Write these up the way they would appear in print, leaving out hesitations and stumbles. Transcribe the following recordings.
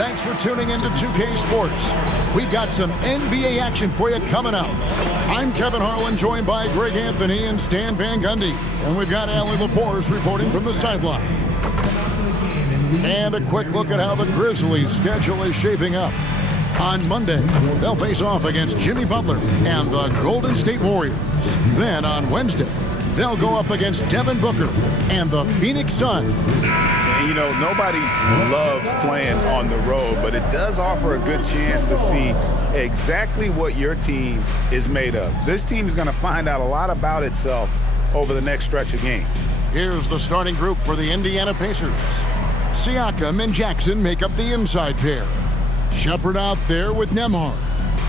thanks for tuning into 2K Sports. We've got some NBA action for you coming up. I'm Kevin Harlan, joined by Greg Anthony and Stan Van Gundy. And we've got Allie LaForce reporting from the sideline. And a quick look at how the Grizzlies' schedule is shaping up. On Monday, they'll face off against Jimmy Butler and the Golden State Warriors. Then on Wednesday, they'll go up against Devin Booker and the Phoenix Suns. You know, nobody loves playing on the road, but it does offer a good chance to see exactly what your team is made of. This team is going to find out a lot about itself over the next stretch of games. Here's the starting group for the Indiana Pacers. Siakam and Jackson make up the inside pair. Shepherd out there with Nembhard.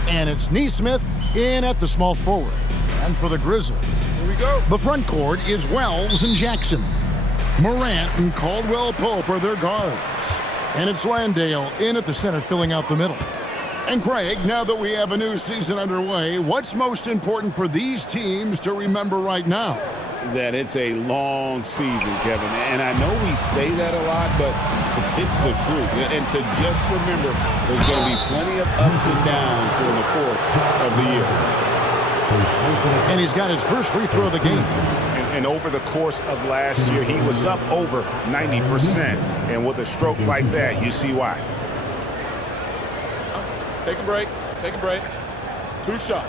And it's Nesmith in at the small forward. And for the Grizzlies, here we go. The front court is Wells and Jackson. Morant and Caldwell Pope are their guards. And it's Landale in at the center, filling out the middle. And Craig, now that we have a new season underway, what's most important for these teams to remember right now? That it's a long season, Kevin. And I know we say that a lot, but it's the truth. And to just remember, there's going to be plenty of ups and downs during the course of the year. And he's got his first free throw of the game. And over the course of last year, he was up over 90%. And with a stroke like that, you see why. Take a break. Take a break. 2 shots.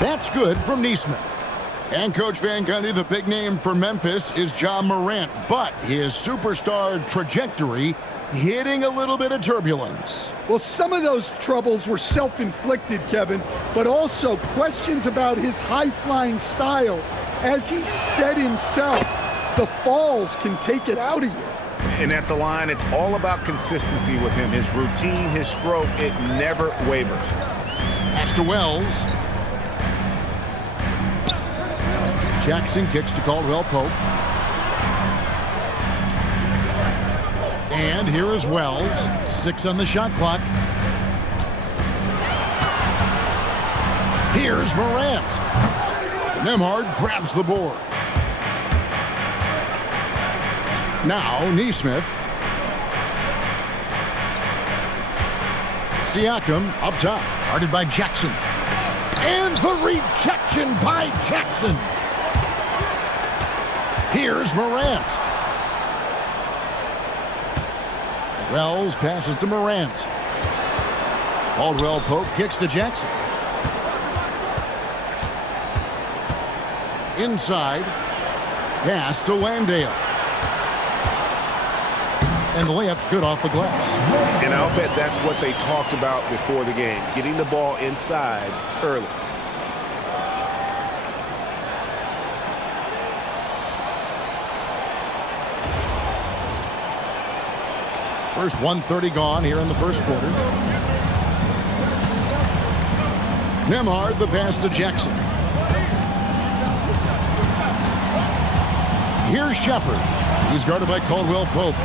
That's good from Nesmith. And Coach Van Gundy, the big name for Memphis is Ja Morant, but his superstar trajectory hitting a little bit of turbulence. Well, some of those troubles were self-inflicted, Kevin, but also questions about his high-flying style. As he said himself, the falls can take it out of you. And at the line, it's all about consistency with him. His routine, his stroke, it never wavers. Pass to Wells. Jackson kicks to Caldwell Pope. And here is Wells. 6 on the shot clock. Here's Morant. Nembhard grabs the board. Now Nesmith. Siakam up top, guarded by Jackson. And the rejection by Jackson. Here's Morant. Wells passes to Morant. Caldwell Pope kicks to Jackson. Inside. Pass to Landale. And the layup's good off the glass. And I'll bet that's what they talked about before the game, getting the ball inside early. First 1:30 gone here in the first quarter. Nembhard, the pass to Jackson. Here's Shepherd. He's guarded by Caldwell Pope.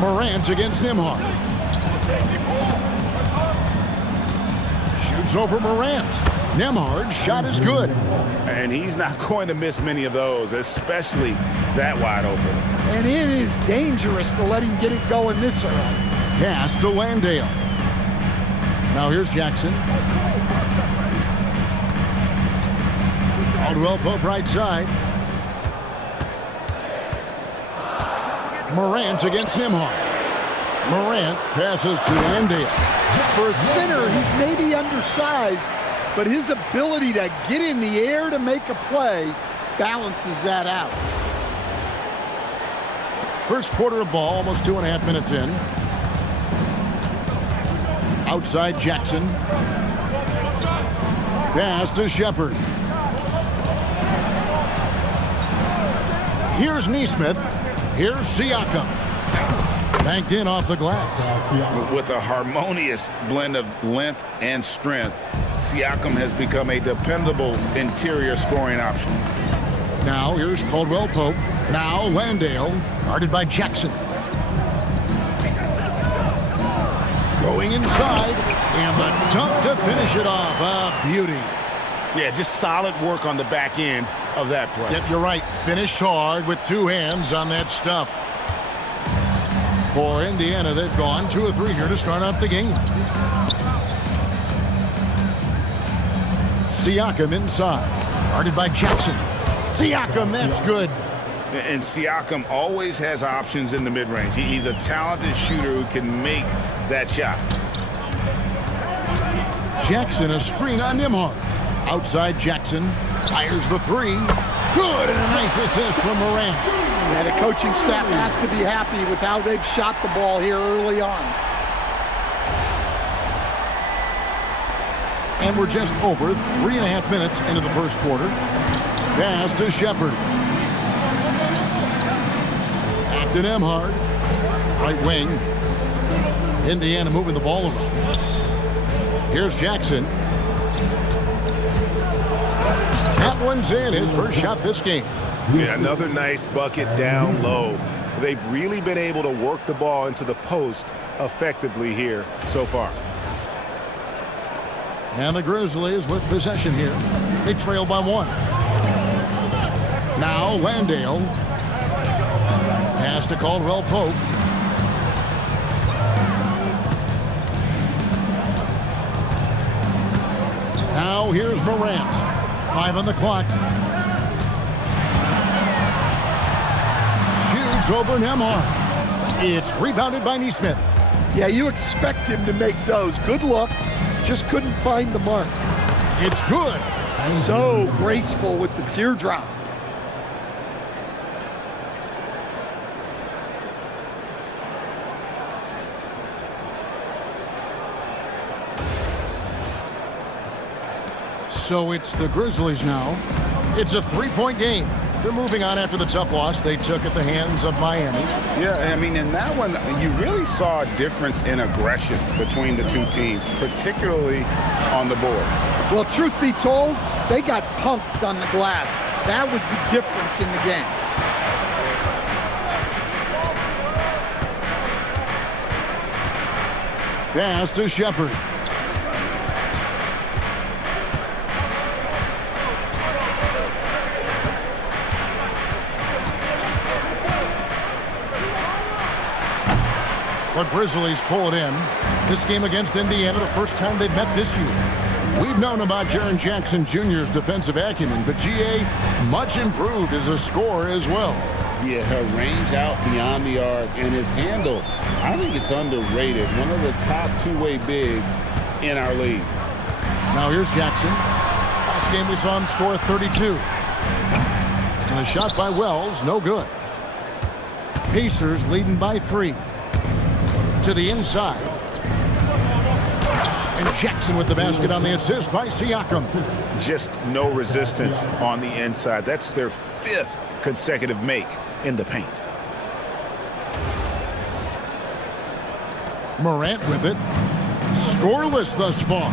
Morant against Nembhard. Shoots over Morant. Nembhard's shot is good. And he's not going to miss many of those, especially that wide open. And it is dangerous to let him get it going this early. Pass to Landale. Now here's Jackson. Caldwell Pope right side. Morant against Nembhard. Morant passes to Landale. For a center, he's maybe undersized, but his ability to get in the air to make a play balances that out. First quarter of ball, almost 2.5 minutes in. Outside Jackson. Pass to Shepherd. Here's Nesmith. Here's Siakam. Banked in off the glass. With a harmonious blend of length and strength, Siakam has become a dependable interior scoring option. Now here's Caldwell Pope. Now Landale, guarded by Jackson. Going inside, and the dunk to finish it off. A beauty. Yeah, just solid work on the back end of that play. Yep, you're right. Finished hard with two hands on that stuff. For Indiana, they've gone 2 of 3 here to start out the game. Siakam inside. Guarded by Jackson. Siakam, that's good. And Siakam always has options in the mid-range. He's a talented shooter who can make that shot. Jackson, a screen on Nembhard. Outside Jackson. Fires the 3. Good, and a nice assist from Morant. Yeah, the coaching staff has to be happy with how they've shot the ball here early on. And we're just over 3.5 minutes into the first quarter. Pass to Shepherd. Back to Nembhard. Right wing. Indiana moving the ball around. Here's Jackson. That one's in. His first shot this game. Yeah, another nice bucket down low. They've really been able to work the ball into the post effectively here so far. And the Grizzlies with possession here. They trail by 1. Now Landale. Pass to Caldwell Pope. Now here's Morant. 5 on the clock. Shoots over Nembhard. It's rebounded by Nesmith. Yeah, you expect him to make those. Good look. Just couldn't find the mark. It's good. So graceful with the teardrop. So it's the Grizzlies now. It's a 3-point game. They're moving on after the tough loss they took at the hands of Miami. Yeah, I mean, in that one, you really saw a difference in aggression between the two teams, particularly on the board. Well, truth be told, they got punked on the glass. That was the difference in the game. Pass to Shepherd. The Grizzlies pull it in. This game against Indiana, the first time they've met this year. We've known about Jaren Jackson Jr.'s defensive acumen, but GA much improved as a scorer as well. Yeah, her range out beyond the arc and his handle, I think it's underrated. One of the top two-way bigs in our league. Now here's Jackson. Last game we saw him score 32. And the shot by Wells, no good. Pacers leading by 3. To the inside. And Jackson with the basket on the assist by Siakam. Just no resistance on the inside. That's their 5th consecutive make in the paint. Morant with it. Scoreless thus far.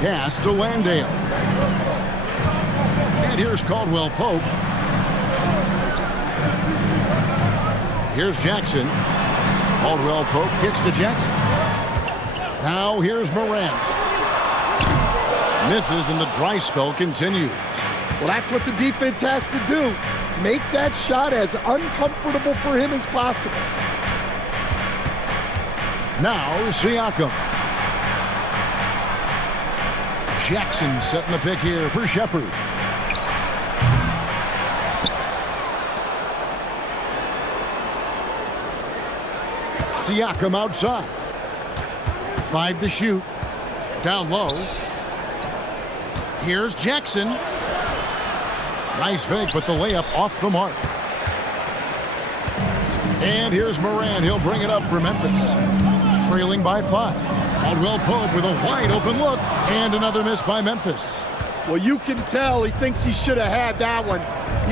Pass to Landale. And here's Caldwell Pope. Here's Jackson. Caldwell Pope kicks to Jackson. Now here's Morant. Misses and the dry spell continues. Well, that's what the defense has to do. Make that shot as uncomfortable for him as possible. Now Siakam. Jackson setting the pick here for Shepherd. Siakam outside. 5 to shoot. Down low. Here's Jackson. Nice fake, but the layup off the mark. And here's Morant. He'll bring it up for Memphis. Trailing by 5. Caldwell Pope with a wide open look. And another miss by Memphis. Well, you can tell he thinks he should have had that one.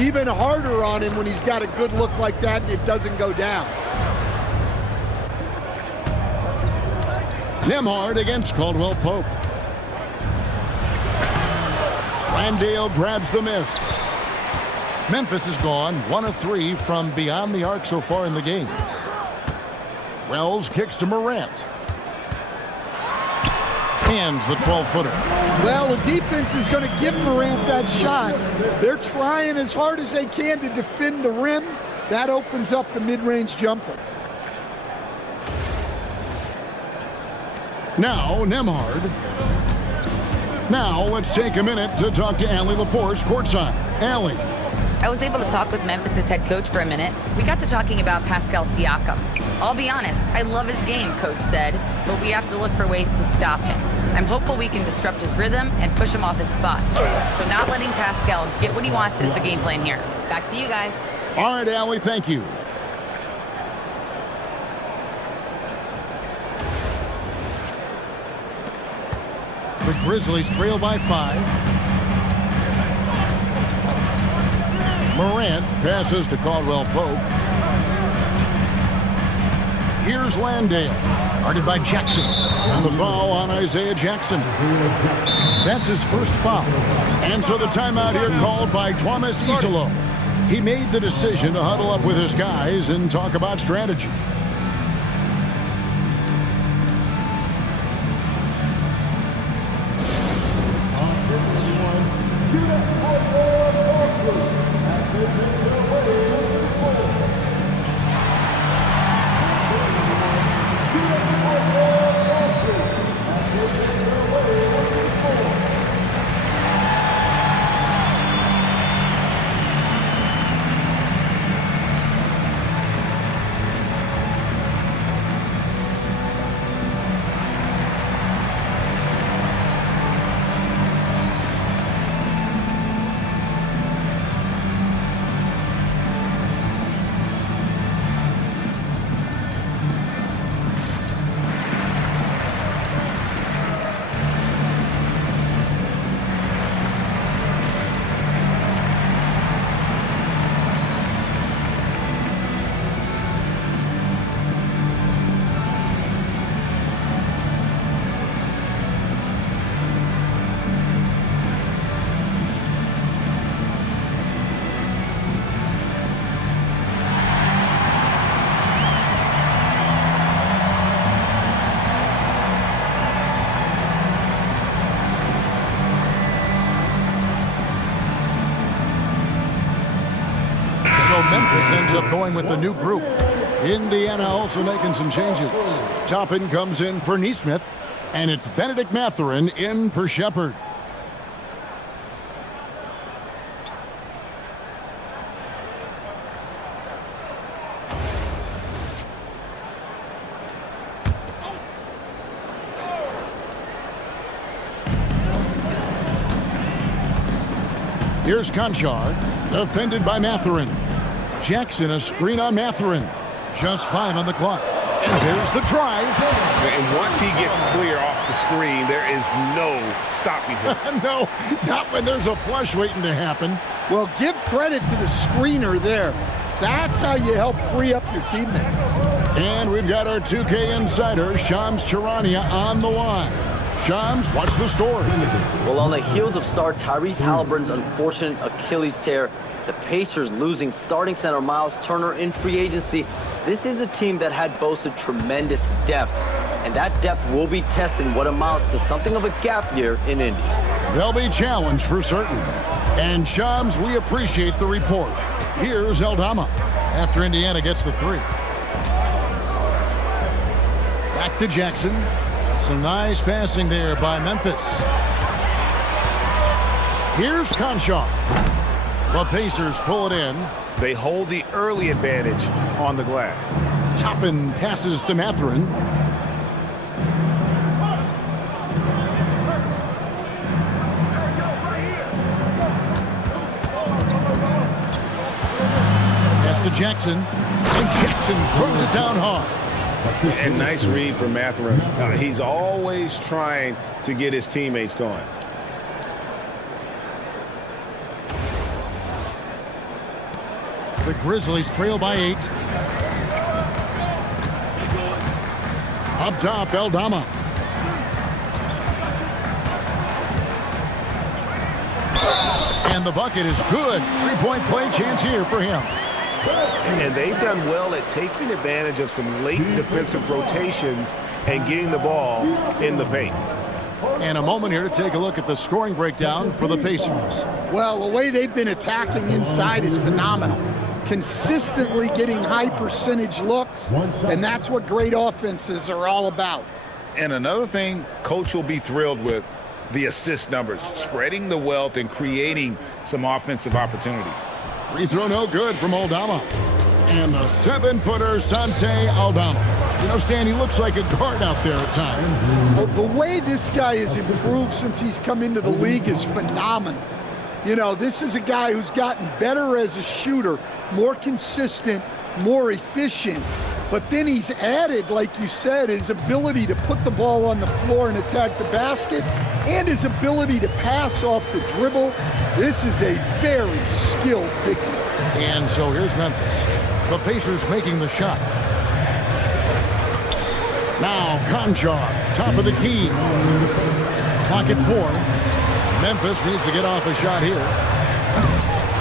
Even harder on him when he's got a good look like that and it doesn't go down. Nembhard against Caldwell Pope. Landale grabs the miss. Memphis is gone 1 of 3 from beyond the arc so far in the game. Wells kicks to Morant. hands the 12-footer. Well, the defense is going to give Morant that shot. They're trying as hard as they can to defend the rim. That opens up the mid-range jumper. Now, Nembhard. Now, let's take a minute to talk to Allie LaForce courtside. Allie. I was able to talk with Memphis' head coach for a minute. We got to talking about Pascal Siakam. I'll be honest, I love his game, coach said, but we have to look for ways to stop him. I'm hopeful we can disrupt his rhythm and push him off his spots. So not letting Pascal get what he wants is the game plan here. Back to you guys. All right, Allie, thank you. The Grizzlies trail by 5. Morant passes to Caldwell Pope. Here's Landale, guarded by Jackson. And the foul on Isaiah Jackson. That's his first foul. And so the timeout here called by Thomas Isolo. He made the decision to huddle up with his guys and talk about strategy. Memphis ends up going with the new group. Indiana also making some changes. Toppin comes in for Nesmith, and it's Benedict Mathurin in for Shepard. Here's Conchar, defended by Mathurin. Jackson, a screen on Mathurin. Just 5 on the clock. And there's the drive. And once he gets clear off the screen, there is no stopping him. No, not when there's a flush waiting to happen. Well, give credit to the screener there. That's how you help free up your teammates. And we've got our 2K insider, Shams Charania, on the line. Shams, what's the story? Well, on the heels of star Tyrese Haliburton's unfortunate Achilles tear, the Pacers losing starting center Miles Turner in free agency, this is a team that had boasted tremendous depth. And that depth will be tested in what amounts to something of a gap year in Indy. They'll be challenged for certain. And Shams, we appreciate the report. Here's Eldama after Indiana gets the 3. Back to Jackson. Some nice passing there by Memphis. Here's Conchar. The Pacers pull it in. They hold the early advantage on the glass. Toppin passes to Mathurin. Pass to Jackson. And Jackson throws it down hard. And nice read from Mathurin. He's always trying to get his teammates going. The Grizzlies trail by 8. Up top, Eldama. And the bucket is good. 3-point play chance here for him. And they've done well at taking advantage of some late defensive rotations and getting the ball in the paint. And a moment here to take a look at the scoring breakdown for the Pacers. Well, the way they've been attacking inside is phenomenal. Consistently getting high percentage looks, and that's what great offenses are all about. And another thing Coach will be thrilled with, the assist numbers, spreading the wealth and creating some offensive opportunities. Free throw no good from Aldama. And the 7-footer, Santi Aldama. You know, Stan, he looks like a guard out there at times. Well, the way this guy has improved since he's come into the league is phenomenal. You know, this is a guy who's gotten better as a shooter, more consistent, more efficient. But then he's added, like you said, his ability to put the ball on the floor and attack the basket, and his ability to pass off the dribble. This is a very skilled big man. And so here's Memphis. The Pacers making the shot. Now Conchar, top of the key. Clock at 4. Memphis needs to get off a shot here.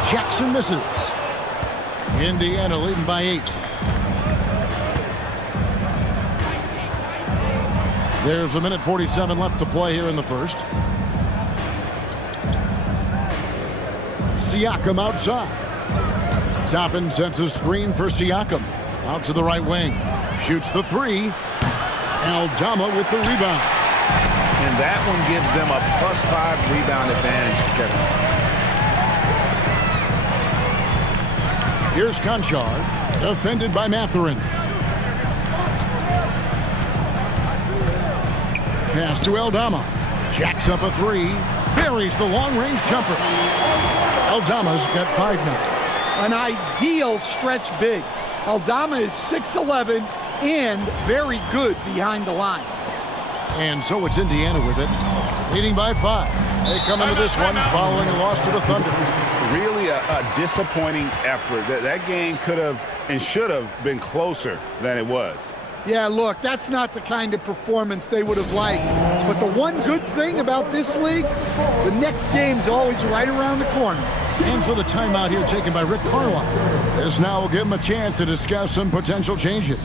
Jackson misses. Indiana leading by 8. There's a minute 47 left to play here in the first. Siakam outside. Toppin sets a screen for Siakam. Out to the right wing. Shoots the 3. Aldama with the rebound. And that one gives them a +5 rebound advantage, Kevin. Here's Conchar, defended by Mathurin. Pass to Aldama. Jacks up a 3. Buries the long-range jumper. Aldama's got 5 now. An ideal stretch big. Aldama is 6'11", and very good behind the line. And so it's Indiana with it, leading by 5. They come into this one following a loss to the Thunder. Really a disappointing effort. That game could have and should have been closer than it was. Yeah, look, that's not the kind of performance they would have liked. But the one good thing about this league, the next game's always right around the corner. And so the timeout here taken by Rick Carlisle. This now will give him a chance to discuss some potential changes.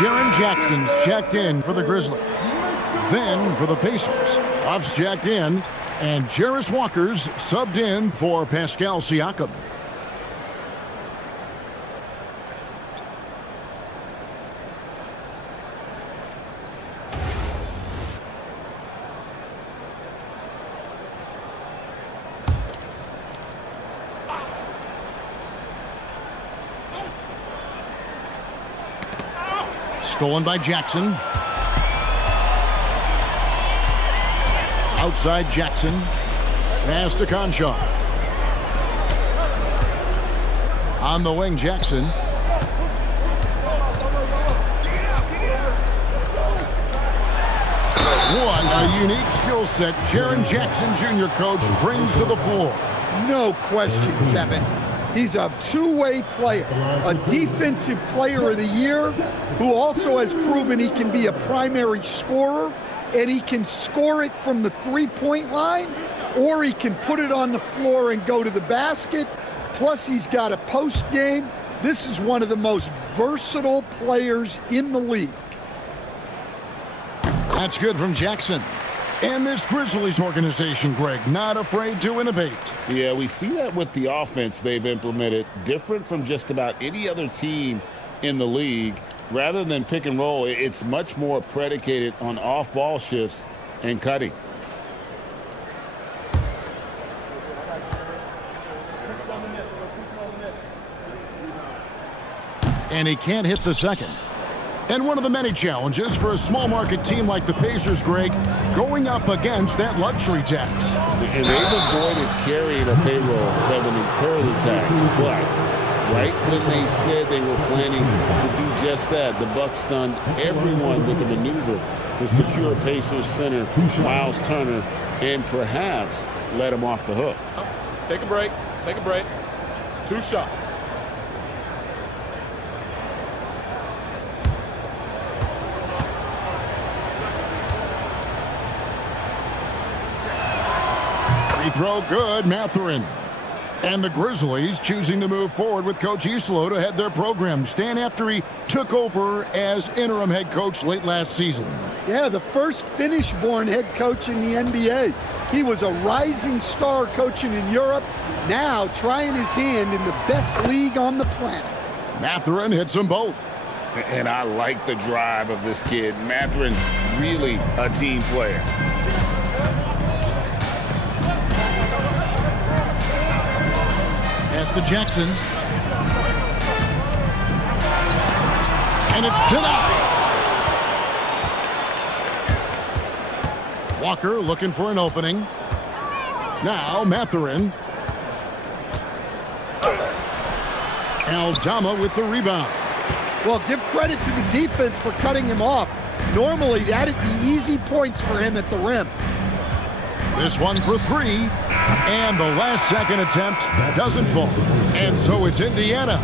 Jaren Jackson's checked in for the Grizzlies. Then for the Pacers, Huff's checked in, and Jarris Walker's subbed in for Pascal Siakam. Stolen by Jackson. Outside Jackson. Pass to Conchar. On the wing, Jackson. What a unique skill set Jaren Jackson Jr. coach brings to the floor. No question, Kevin. He's a two-way player, a defensive player of the year who also has proven he can be a primary scorer, and he can score it from the three-point line, or he can put it on the floor and go to the basket. Plus, he's got a post game. This is one of the most versatile players in the league. That's good from Jackson. And this Grizzlies organization, Greg, not afraid to innovate. Yeah, we see that with the offense they've implemented, different from just about any other team in the league. Rather than pick and roll, it's much more predicated on off-ball shifts and cutting. And he can't hit the second. And one of the many challenges for a small market team like the Pacers, Greg, going up against that luxury tax. And they've avoided carrying a payroll that would incur the tax, but right when they said they were planning to do just that, the Bucks stunned everyone with the maneuver to secure Pacers center Miles Turner and perhaps let him off the hook. Take a break. Take a break. 2 shots. Free throw good, Mathurin. And the Grizzlies choosing to move forward with Coach Isolo to head their program, Stan, after he took over as interim head coach late last season. Yeah, the first Finnish-born head coach in the NBA. He was a rising star coaching in Europe, now trying his hand in the best league on the planet. Mathurin hits them both. And I like the drive of this kid. Mathurin, really a team player. Pass to Jackson. And it's denied. Walker looking for an opening. Now Mathurin. Aldama with the rebound. Well, give credit to the defense for cutting him off. Normally, that'd be easy points for him at the rim. This one for 3, and the last second attempt doesn't fall. And so it's Indiana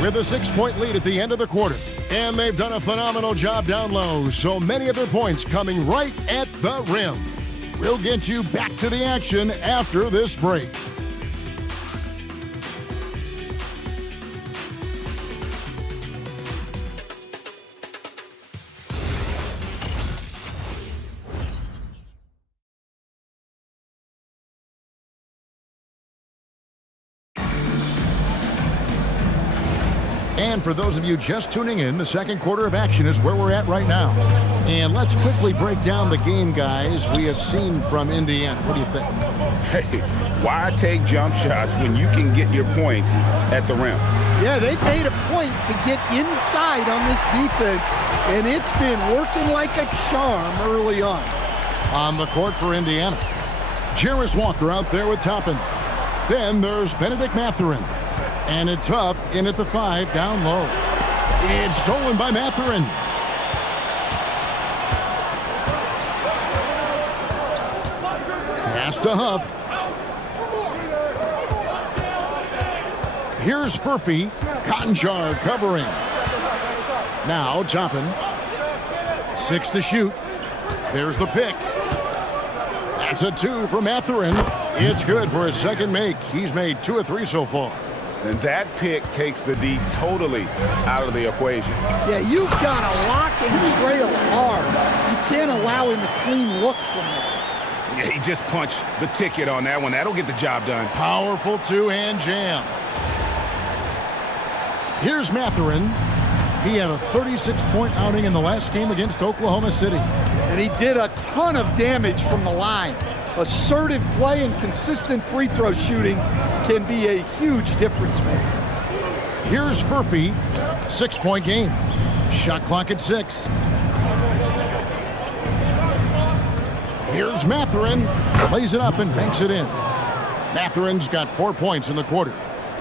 with a 6-point lead at the end of the quarter. And they've done a phenomenal job down low, so many of their points coming right at the rim. We'll get you back to the action after this break. And for those of you just tuning in, the second quarter of action is where we're at right now. And let's quickly break down the game, guys, we have seen from Indiana. What do you think? Hey, why take jump shots when you can get your points at the rim? Yeah, they made a point to get inside on this defense, and it's been working like a charm early on. On the court for Indiana, Jarris Walker out there with Toppin. Then there's Benedict Mathurin. And it's Huff in at the 5, down low. It's stolen by Mathurin. Pass to Huff. Here's Furphy. Cotton Jar covering. Now Toppin. 6 to shoot. There's the pick. That's a 2 for Mathurin. It's good for his second make. He's made 2 of 3 so far. And that pick takes the D totally out of the equation. Yeah, you've got to lock and trail hard. You can't allow him a clean look from there. Yeah, he just punched the ticket on that one. That'll get the job done. Powerful two-hand jam. Here's Mathurin. He had a 36-point outing in the last game against Oklahoma City. And he did a ton of damage from the line. Assertive play and consistent free throw shooting can be a huge difference maker. Here's Furphy, 6-point game. Shot clock at 6. Here's Mathurin, lays it up and banks it in. Mathurin's got 4 points in the quarter.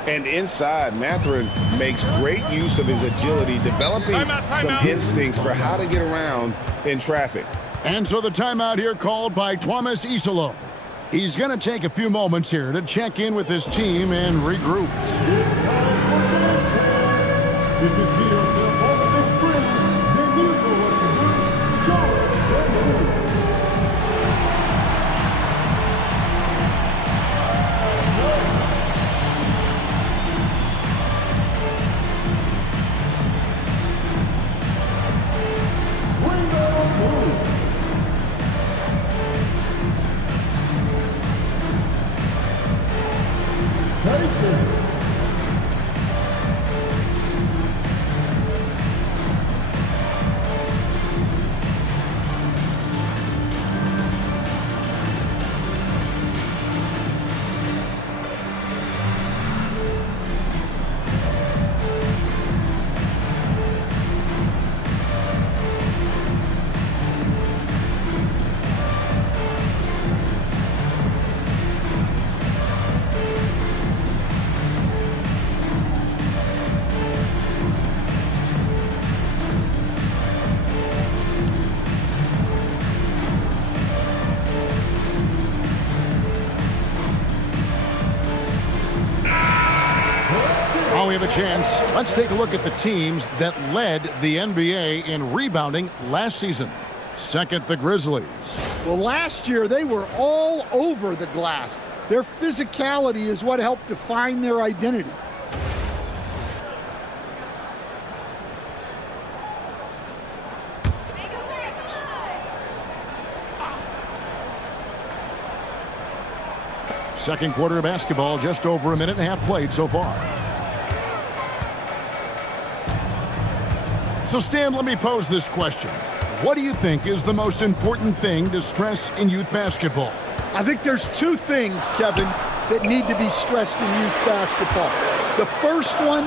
And inside, Mathurin makes great use of his agility, developing some instincts for how to get around in traffic. And so the timeout here called by Thomas Isolo. He's going to take a few moments here to check in with his team and regroup. a chance, let's take a look at the teams that led the NBA in rebounding last season. Second, the Grizzlies. Well, last year they were all over the glass. Their physicality is what helped define their identity. Second quarter of basketball, just over a minute and a half played so far. So, Stan, let me pose this question. What do you think is the most important thing to stress in youth basketball? I think there's two things, Kevin, that need to be stressed in youth basketball. The first one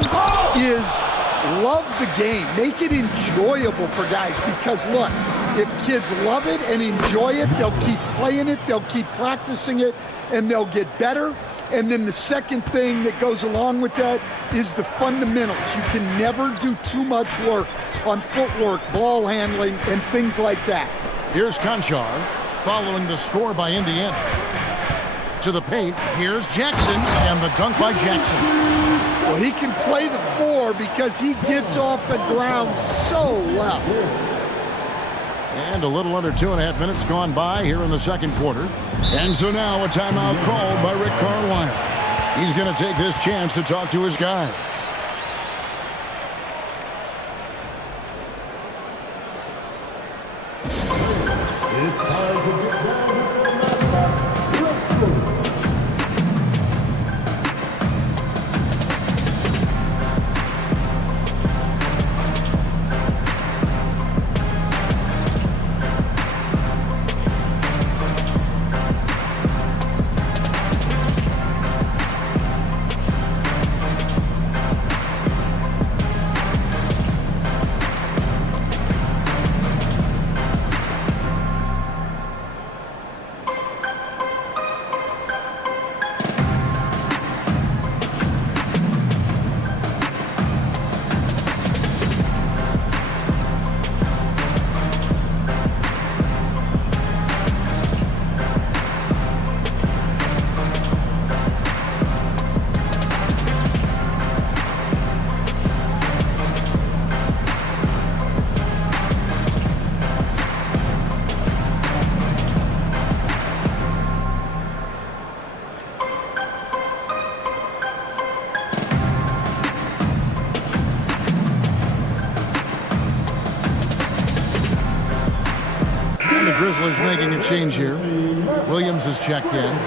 is love the game. Make it enjoyable for guys because, look, if kids love it and enjoy it, they'll keep playing it, they'll keep practicing it, and they'll get better. And then the second thing that goes along with that is the fundamentals. You can never do too much work on footwork, ball handling, and things like that. Here's Conchar following the score by Indiana. To the paint, here's Jackson, and the dunk by Jackson. Well, he can play the four because he gets off the ground so well. And a little under 2.5 minutes gone by here in the second quarter. And so now a timeout called by Rick Carlisle. He's going to take this chance to talk to his guys. It's time to get down to the mascot. Let's go. Grizzlies making a change here. Williams is checked in.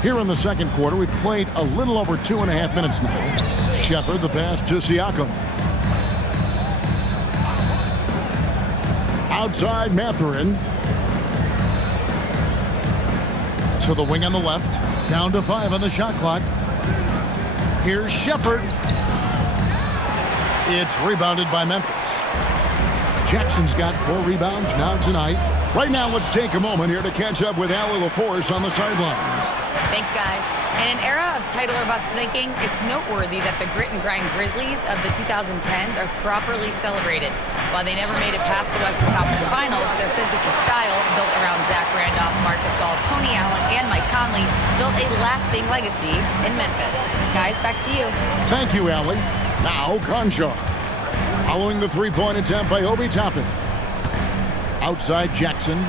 Here in the second quarter, we've played a little over 2.5 minutes now. Shepard, the pass to Siakam. Outside Mathurin. To the wing on the left. Down to 5 on the shot clock. Here's Shepard. It's rebounded by Memphis. Jackson's got 4 rebounds now tonight. Right now, let's take a moment here to catch up with Allie LaForce on the sidelines. Thanks, guys. In an era of title or bust thinking, it's noteworthy that the grit and grind Grizzlies of the 2010s are properly celebrated. While they never made it past the Western Conference Finals, their physical style, built around Zach Randolph, Marc Gasol, Tony Allen, and Mike Conley, built a lasting legacy in Memphis. Guys, back to you. Thank you, Allie. Now, Conchar. Following the three-point attempt by Obi Toppin. Outside Jackson.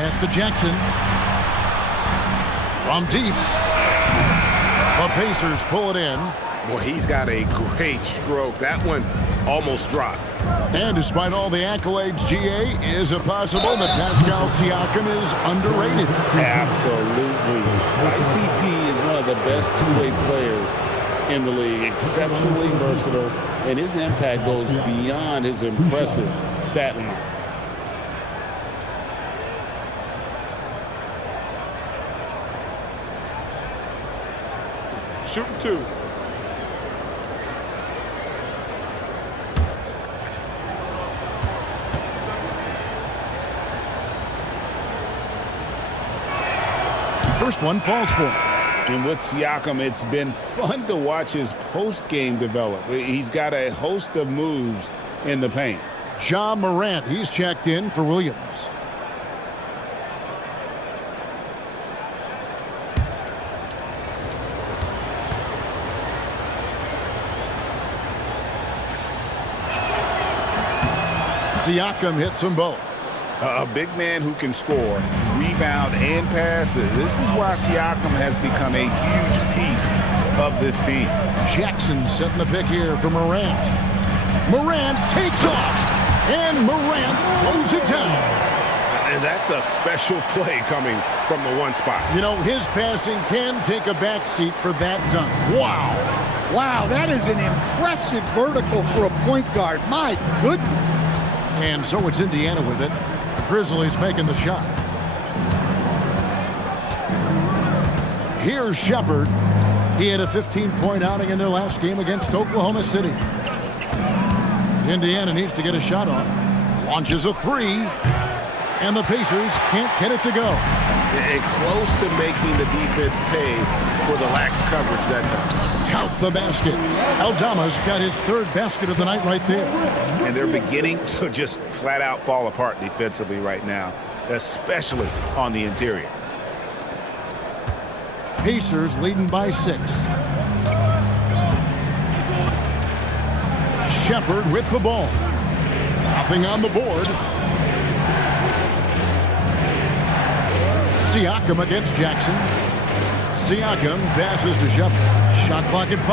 Pass to Jackson. From deep. The Pacers pull it in. Well, he's got a great stroke. That one almost dropped. And despite all the accolades, GA, is it possible that Pascal Siakam is underrated? Absolutely. Spicy P is one of the best two-way players in the league. Exceptionally versatile, and his impact goes beyond his impressive stat line. Shooting 2. First one falls for him. And with Siakam, it's been fun to watch his post-game develop. He's got a host of moves in the paint. Ja Morant, he's checked in for Williams. Siakam hits them both. A big man who can score, rebound, and pass. This is why Siakam has become a huge piece of this team. Jackson setting the pick here for Morant. Morant takes off, and Morant throws it down. And that's a special play coming from the one spot. You know, his passing can take a backseat for that dunk. Wow. Wow, that is an impressive vertical for a point guard. My goodness. And so it's Indiana with it. Grizzlies making the shot. Here's Shepherd. He had a 15-point outing in their last game against Oklahoma City. Indiana needs to get a shot off. Launches a three. And the Pacers can't get it to go. And close to making the defense pay for the lax coverage that time. Count the basket. Aldama's got his third basket of the night right there. And they're beginning to just flat out fall apart defensively right now, especially on the interior. Pacers leading by 6. Shepherd with the ball. Nothing on the board. Siakam against Jackson. Siakam passes to Shepherd. Shot clock at 5.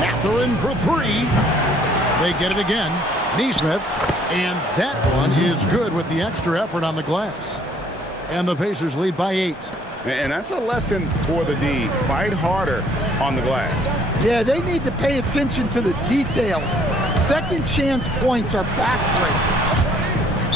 Mathurin for 3. They get it again. Nesmith. And that one is good with the extra effort on the glass. And the Pacers lead by 8. And that's a lesson for the D. Fight harder on the glass. Yeah, they need to pay attention to the details. Second chance points are backbreaking.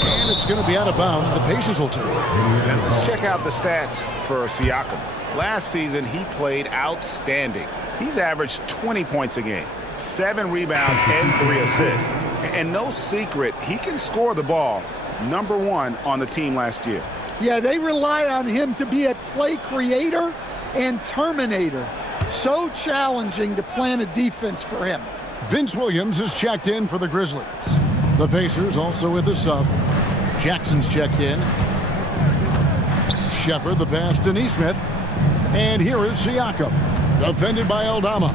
And it's going to be out of bounds. The Pacers will take it. And let's check out the stats for Siakam. Last season, he played outstanding. He's averaged 20 points a game, 7 rebounds, and 3 assists. And no secret, he can score the ball. Number 1 on the team last year. Yeah, they rely on him to be a play creator and terminator. So challenging to plan a defense for him. Vince Williams is checked in for the Grizzlies. The Pacers also with a sub. Jackson's checked in. Shepherd the pass to Nesmith. And here is Siakam. Defended by Aldama.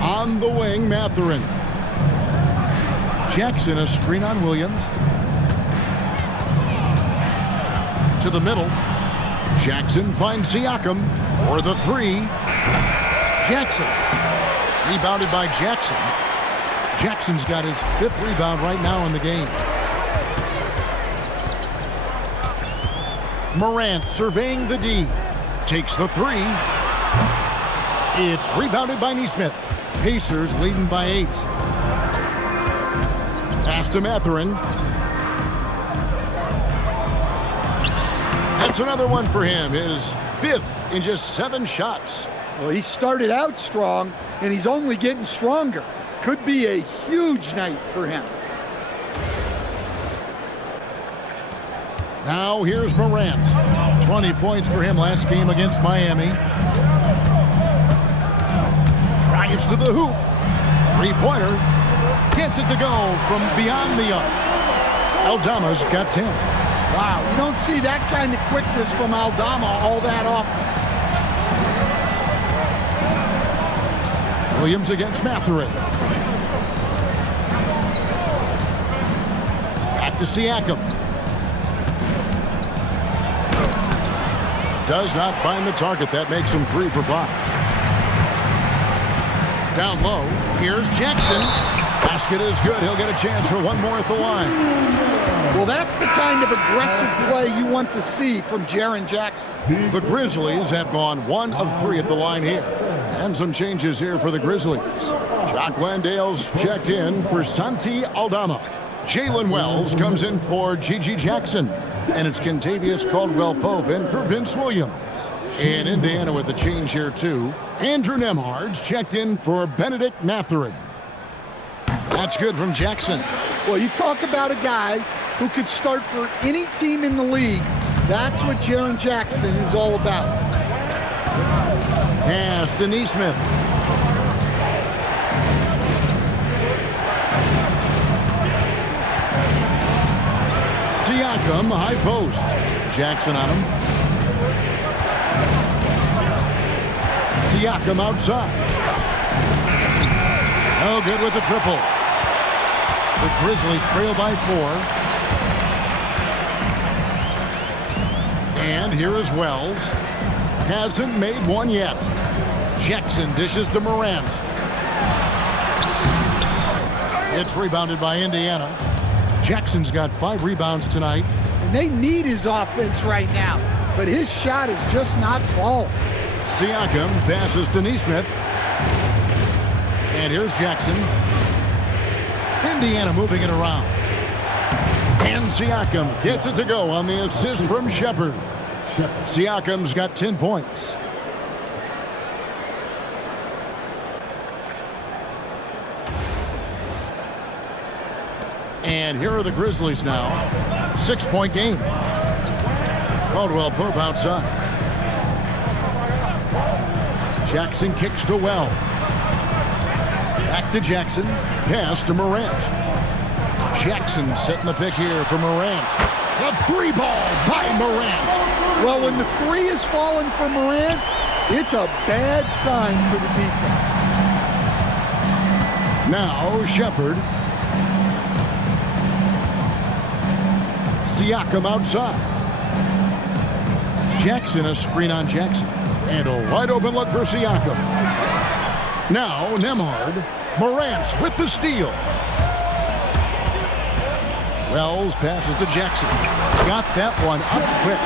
On the wing, Mathurin. Jackson a screen on Williams. To the middle. Jackson finds Siakam for the 3. Jackson. Rebounded by Jackson. Jackson's got his 5th rebound right now in the game. Morant surveying the D. Takes the 3. It's rebounded by Nesmith. Pacers leading by 8. Pass to Mathurin. That's another one for him. His 5th in just 7 shots. Well, he started out strong, and he's only getting stronger. Could be a huge night for him. Now here's Morant. 20 points for him last game against Miami. Drives to the hoop. 3-pointer. Gets it to go from beyond the arc. Aldama's got 10. Wow, you don't see that kind of quickness from Aldama all that often. Williams against Mathurin. Back to Siakam. Does not find the target. That makes him 3 for 5. Down low. Here's Jackson. Basket is good. He'll get a chance for one more at the line. Well, that's the kind of aggressive play you want to see from Jaren Jackson. The Grizzlies have gone 1 of 3 at the line here. And some changes here for the Grizzlies. Jock Landale's checked in for Santi Aldama. Jalen Wells comes in for Gigi Jackson. And it's Kentavious Caldwell-Pope in for Vince Williams. In Indiana with a change here, too. Andrew Nembhard's checked in for Benedict Mathurin. That's good from Jackson. Well, you talk about a guy who could start for any team in the league That's what Jaren Jackson is all about. Pass to Neesmith. Siakam, high post. Jackson on him. Siakam outside. Oh, good with the triple. The Grizzlies trail by 4. And here is Wells. Hasn't made one yet. Jackson dishes to Morant. It's rebounded by Indiana. Jackson's got 5 rebounds tonight. And they need his offense right now, but his shot is just not falling. Siakam passes to Neesmith. And here's Jackson. Indiana moving it around. And Siakam gets it to go on the assist from Shepherd. Siakam's got 10 points. And here are the Grizzlies now. 6-point game. Caldwell Pope outside. Jackson kicks to Wells. Back to Jackson. Pass to Morant. Jackson setting the pick here for Morant. A 3 ball by Morant. Well, when the 3 is falling for Morant, it's a bad sign for the defense. Now Shepherd. Siakam outside. Jackson, a screen on Jackson. And a wide open look for Siakam. Now Nembhard. Morant with the steal. Wells passes to Jackson. Got that one up quick.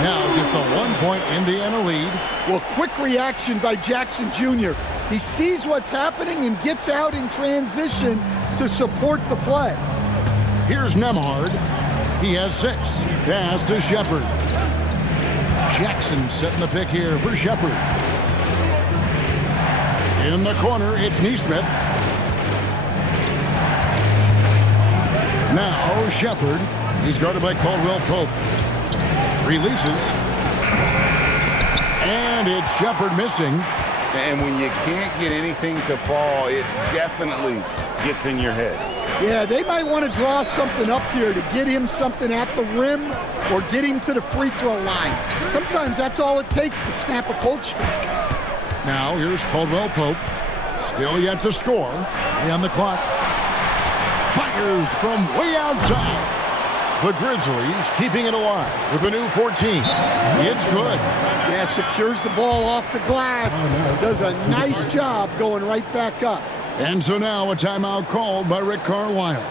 Now just a 1-point Indiana lead. Well, quick reaction by Jackson Jr. He sees what's happening and gets out in transition to support the play. Here's Nembhard. He has 6. Pass to Shepherd. Jackson setting the pick here for Shepherd. In the corner, it's Neesmith. Now Shepherd. He's guarded by Caldwell Pope. Releases. And it's Shepherd missing. And when you can't get anything to fall, it definitely gets in your head. Yeah, they might want to draw something up here to get him something at the rim or get him to the free throw line. Sometimes that's all it takes to snap a cold streak. Now here's Caldwell Pope. Still yet to score. On the clock. Fires from way outside. The Grizzlies keeping it alive with a new 14. It's good. Yeah, secures the ball off the glass. Does a nice job going right back up. And so now a timeout called by Rick Carlisle.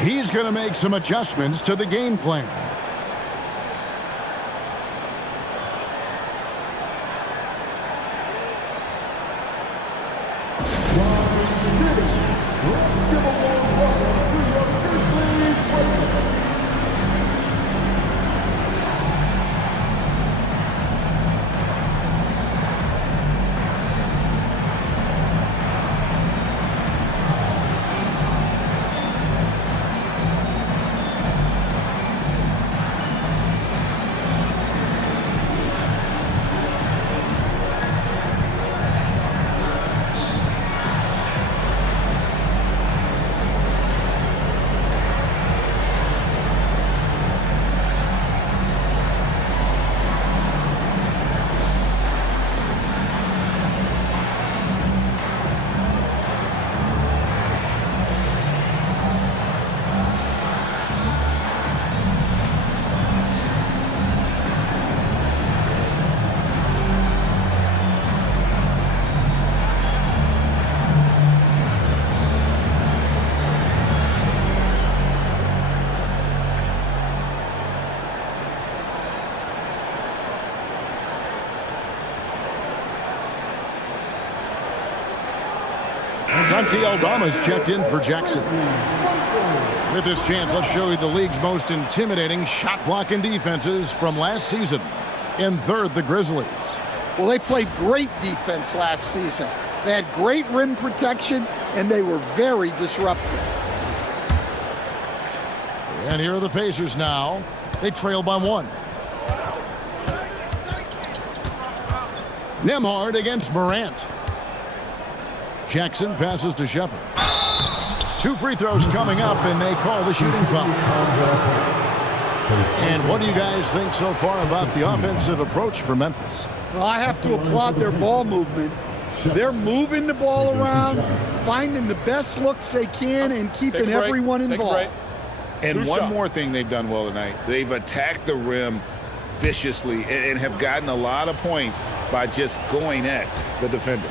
He's going to make some adjustments to the game plan. Santi Aldama's checked in for Jackson. With this chance, let's show you the league's most intimidating shot-blocking defenses from last season. In third, the Grizzlies. Well, they played great defense last season. They had great rim protection, and they were very disruptive. And here are the Pacers now. They trail by 1. Nembhard against Morant. Jackson passes to Shepherd. 2 free throws coming up, and they call the shooting foul. And what do you guys think so far about the offensive approach for Memphis? Well, I have to applaud their ball movement. They're moving the ball around, finding the best looks they can, and keeping everyone involved. And one more thing they've done well tonight. They've attacked the rim viciously and have gotten a lot of points by just going at the defender.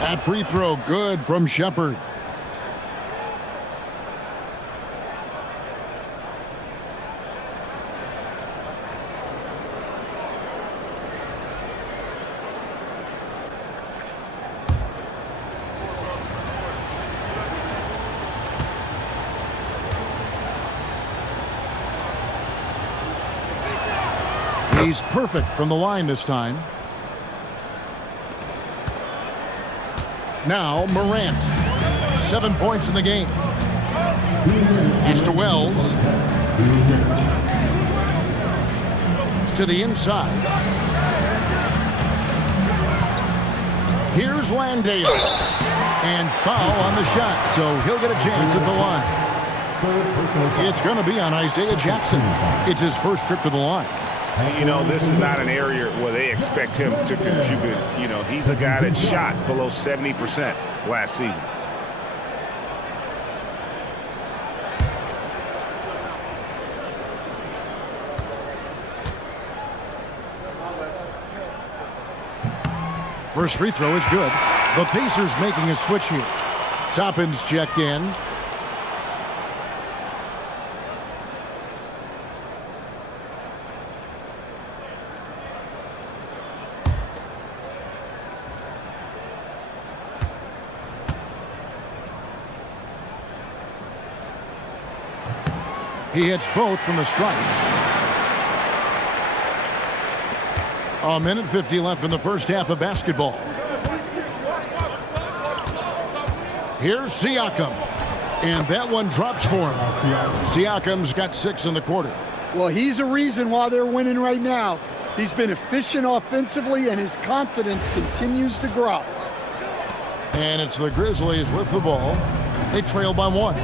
That free throw good from Shepherd. He's perfect from the line this time. Now Morant. 7 points in the game. It's to Wells. To the inside. Here's Landale. And foul on the shot, so he'll get a chance at the line. It's going to be on Isaiah Jackson. It's his first trip to the line. You know, this is not an area where they expect him to contribute. You know, he's a guy that shot below 70% last season. First free throw is good. The Pacers making a switch here. Toppin's checked in. He hits both from the stripe. 1:50 left in the first half of basketball. Here's Siakam. And that one drops for him. Siakam's got 6 in the quarter. Well, he's a reason why they're winning right now. He's been efficient offensively, and his confidence continues to grow. And it's the Grizzlies with the ball. They trail by 1.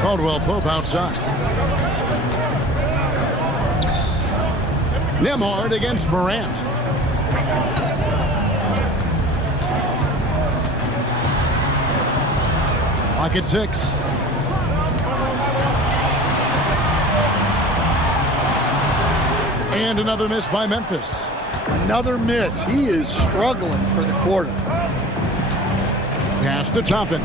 Caldwell Pope outside. Nembhard against Morant. Clock at 6. And another miss by Memphis. Another miss. He is struggling for the quarter. Pass to Toppin.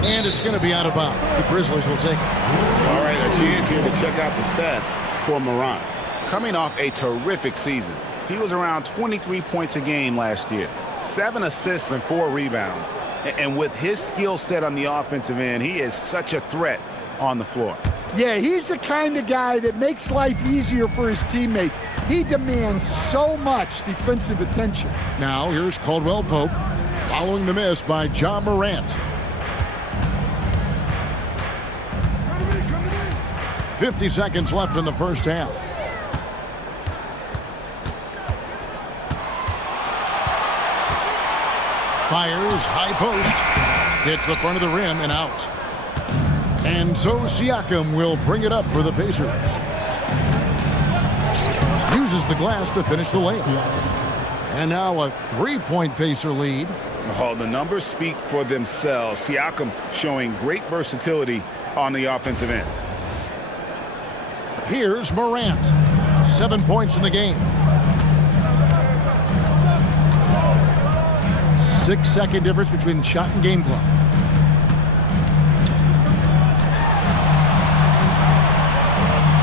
And it's going to be out of bounds. The Grizzlies will take it. All right, a chance here to check out the stats for Morant. Coming off a terrific season, he was around 23 points a game last year, 7 assists and 4 rebounds. And with his skill set on the offensive end, he is such a threat on the floor. Yeah, he's the kind of guy that makes life easier for his teammates. He demands so much defensive attention. Now here's Caldwell Pope following the miss by Ja Morant. 50 seconds left in the first half. Fires, high post, hits the front of the rim and out. And so Siakam will bring it up for the Pacers. Uses the glass to finish the layup. And now a 3-point Pacer lead. Oh, the numbers speak for themselves. Siakam showing great versatility on the offensive end. Here's Morant. 7 points in the game. 6-second difference between the shot and game clock.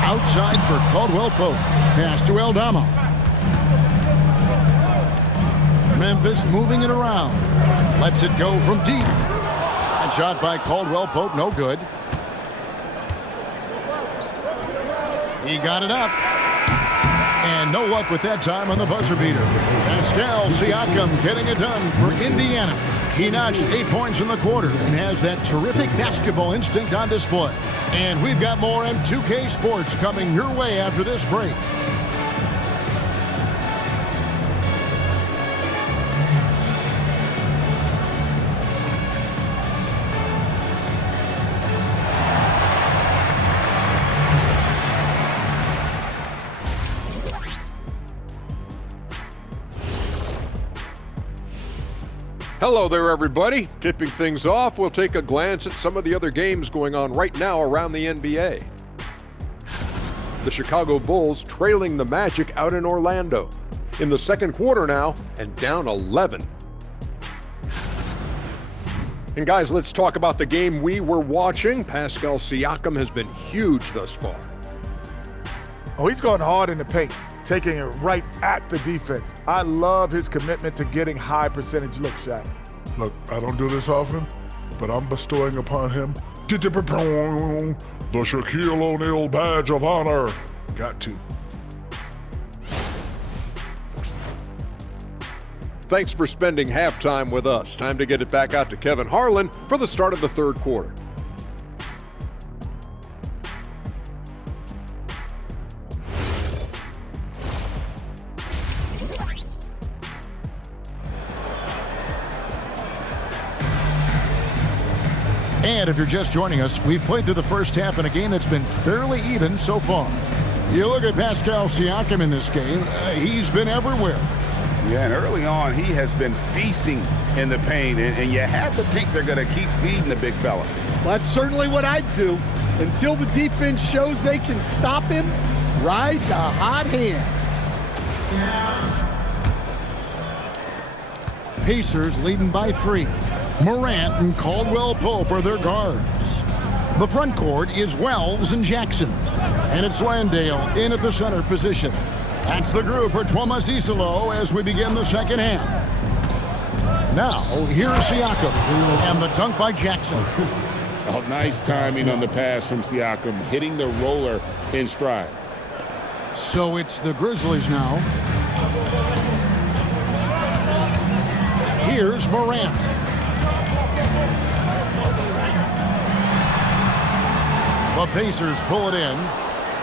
Outside for Caldwell Pope. Pass to Aldama. Memphis moving it around. Lets it go from deep. That shot by Caldwell Pope, no good. He got it up. And no luck with that time on the buzzer beater. Pascal Siakam getting it done for Indiana. He notched 8 points in the quarter and has that terrific basketball instinct on display. And we've got more on 2K Sports coming your way after this break. Hello there, everybody. Tipping things off, we'll take a glance at some of the other games going on right now around the NBA. The Chicago Bulls trailing the Magic out in Orlando. In the second quarter now, and down 11. And guys, let's talk about the game we were watching. Pascal Siakam has been huge thus far. Oh, he's going hard in the paint, taking it right at the defense. I love his commitment to getting high percentage look shots. Look, I don't do this often, but I'm bestowing upon him the Shaquille O'Neal badge of honor. Got to. Thanks for spending halftime with us. Time to get it back out to Kevin Harlan for the start of the third quarter. And if you're just joining us, we've played through the first half in a game that's been fairly even so far. You look at Pascal Siakam in this game, he's been everywhere. Yeah, and early on, he has been feasting in the paint, and you have to think they're going to keep feeding the big fella. That's certainly what I'd do. Until the defense shows they can stop him, ride the hot hand. Pacers leading by 3. Morant and Caldwell Pope are their guards. The front court is Wells and Jackson. And it's Landale in at the center position. That's the group for Thomas Isolo as we begin the second half. Now, here's Siakam and the dunk by Jackson. Oh, nice timing on the pass from Siakam, hitting the roller in stride. So it's the Grizzlies now. Here's Morant. The Pacers pull it in.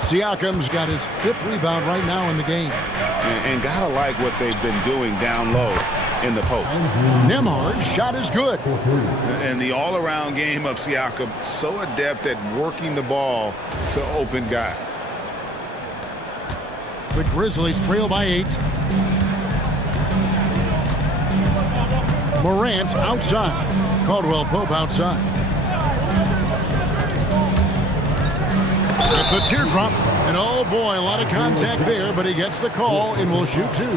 Siakam's got his 5th rebound right now in the game. And gotta like what they've been doing down low in the post. Nembhard's shot is good. And the all-around game of Siakam, so adept at working the ball to open guys. The Grizzlies trail by 8. Morant outside. Caldwell Pope outside. At the teardrop, and oh boy, a lot of contact there, but he gets the call and will shoot 2.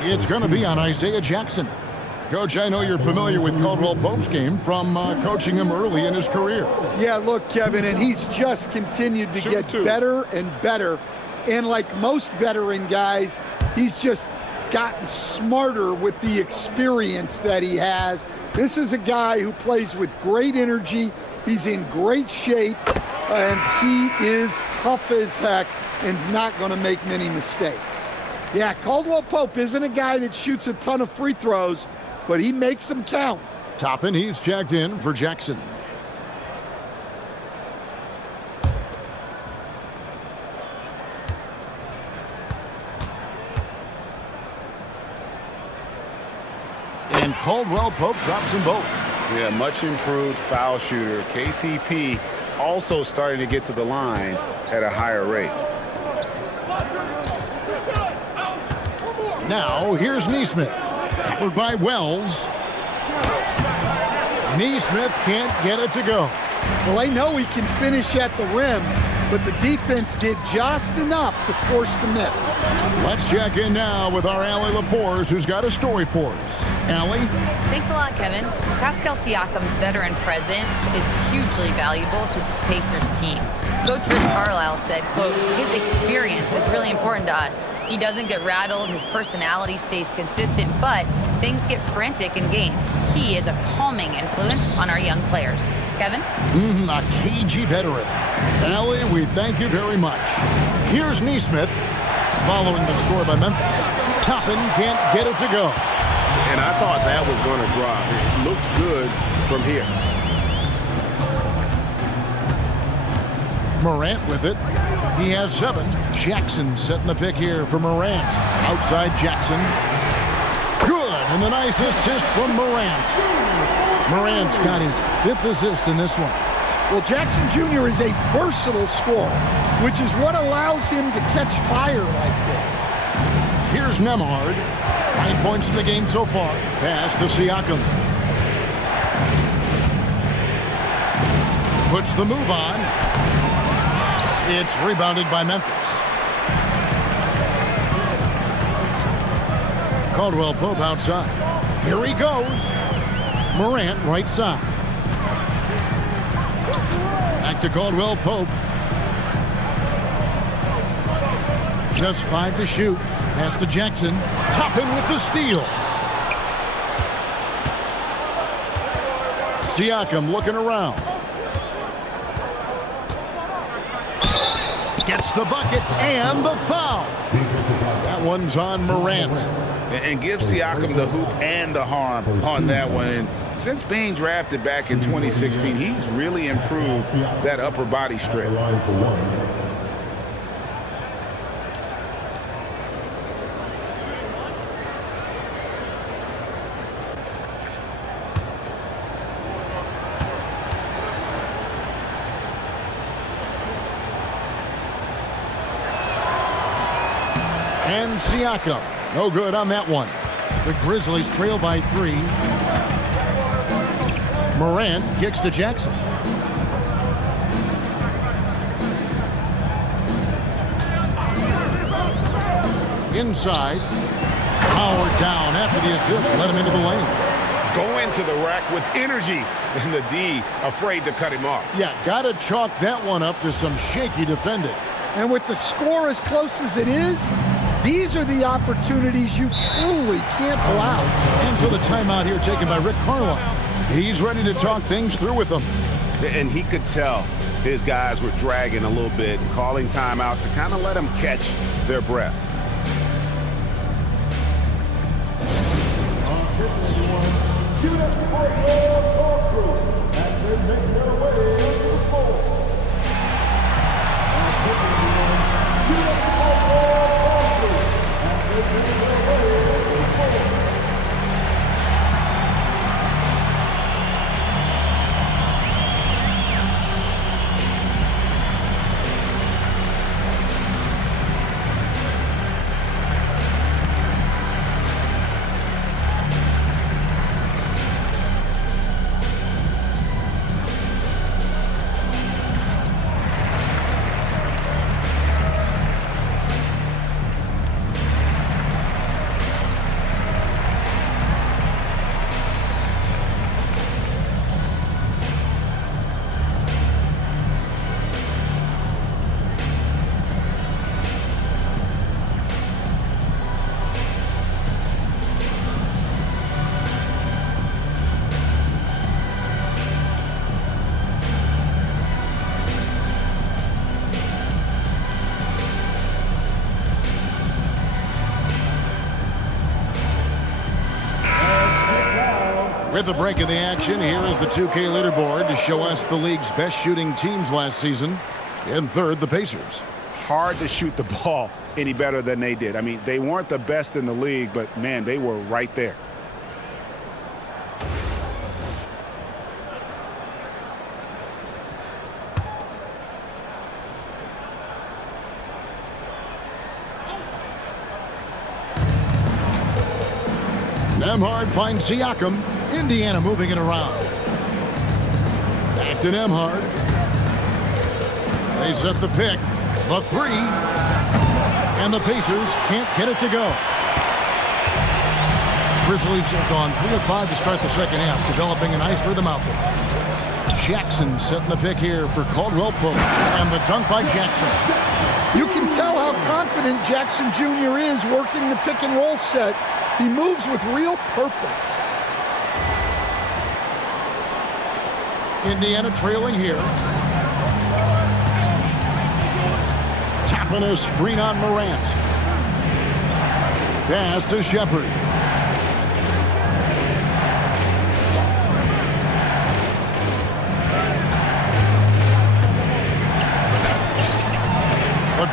It's going to be on Isaiah Jackson. Coach, I know you're familiar with Caldwell Pope's game from coaching him early in his career. Yeah, look, Kevin, and he's just continued to get better and better. And like most veteran guys, he's just gotten smarter with the experience that he has. This is a guy who plays with great energy. He's in great shape, and he is tough as heck and is not going to make many mistakes. Yeah, Caldwell Pope isn't a guy that shoots a ton of free throws, but he makes them count. Toppin, he's checked in for Jackson. And Caldwell Pope drops them both. Yeah, much improved foul shooter. KCP also starting to get to the line at a higher rate. Now, here's Nesmith. Covered by Wells. Nesmith can't get it to go. Well, they know he can finish at the rim, but the defense did just enough to force the miss. Let's check in now with our Allie LaForce, who's got a story for us. Allie? Thanks a lot, Kevin. Pascal Siakam's veteran presence is hugely valuable to this Pacers team. Coach Rick Carlisle said, quote, his experience is really important to us. He doesn't get rattled, his personality stays consistent, but things get frantic in games. He is a calming influence on our young players. Kevin? A cagey veteran. Allie, we thank you very much. Here's Nesmith, following the score by Memphis. Toppin can't get it to go. And I thought that was going to drop. It looked good from here. Morant with it. He has 7. Jackson setting the pick here for Morant. Outside Jackson. Good, and the nice assist from Morant. Morant's got his 5th assist in this one. Well, Jackson Jr. is a versatile scorer, which is what allows him to catch fire like this. Here's Nembhard. 9 points in the game so far. Pass to Siakam. Puts the move on. It's rebounded by Memphis. Caldwell Pope outside. Here he goes. Morant right side. Back to Caldwell Pope. Just 5 to shoot. Pass to Jackson. Toppin with the steal. Siakam looking around. Gets the bucket and the foul. That one's on Morant. And give Siakam the hoop and the harm on that one. And since being drafted back in 2016, he's really improved that upper body strength. And Siakam, no good on that one. The Grizzlies trail by 3. Morant kicks to Jackson. Inside. Power down after the assist. Let him into the lane. Go into the rack with energy. And the D afraid to cut him off. Yeah, got to chalk that one up to some shaky defending. And with the score as close as it is, these are the opportunities you truly can't allow. And so the timeout here taken by Rick Carlisle. He's ready to talk things through with them. And he could tell his guys were dragging a little bit, calling timeout to kind of let them catch their breath. With the break of the action, here is the 2K leaderboard to show us the league's best shooting teams last season. In third, the Pacers. Hard to shoot the ball any better than they did. I mean, they weren't the best in the league, but, man, they were right there. Nembhard finds Siakam. Indiana moving it around. Back to Nembhard. They set the pick. The 3. And the Pacers can't get it to go. Grizzlies have gone 3 of 5 to start the second half, developing a nice rhythm out there. Jackson setting the pick here for Caldwell Pope. And the dunk by Jackson. You can tell how confident Jackson Jr. is working the pick and roll set. He moves with real purpose. Indiana trailing here. Tapping a screen on Morant. Pass to Shepard.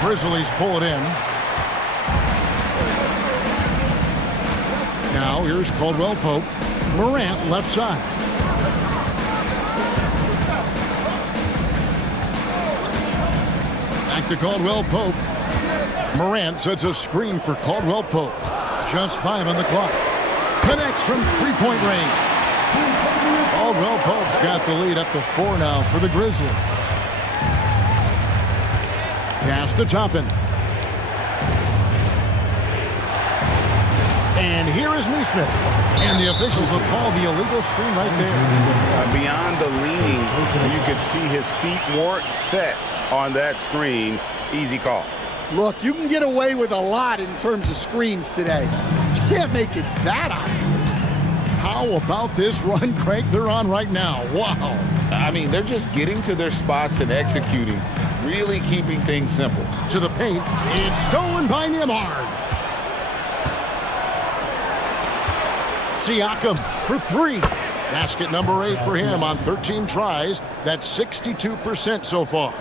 Grizzlies pull it in. Now here's Caldwell Pope. Morant left side. Back to Caldwell Pope. Morant sets a screen for Caldwell Pope. Just 5 on the clock. Connects from three-point range. Caldwell Pope's got the lead up to 4 now for the Grizzlies. Pass to Toppin. And here is Neesmith. And the officials will call the illegal screen right there. Beyond the leaning, you could see his feet weren't set on that screen. Easy call. Look, you can get away with a lot in terms of screens today. But you can't make it that obvious. How about this run, Craig, they're on right now? Wow. I mean, they're just getting to their spots and executing, really keeping things simple. To the paint. It's stolen by Nembhard. Siakam for 3. Basket number 8 for him on 13 tries. That's 62% so far.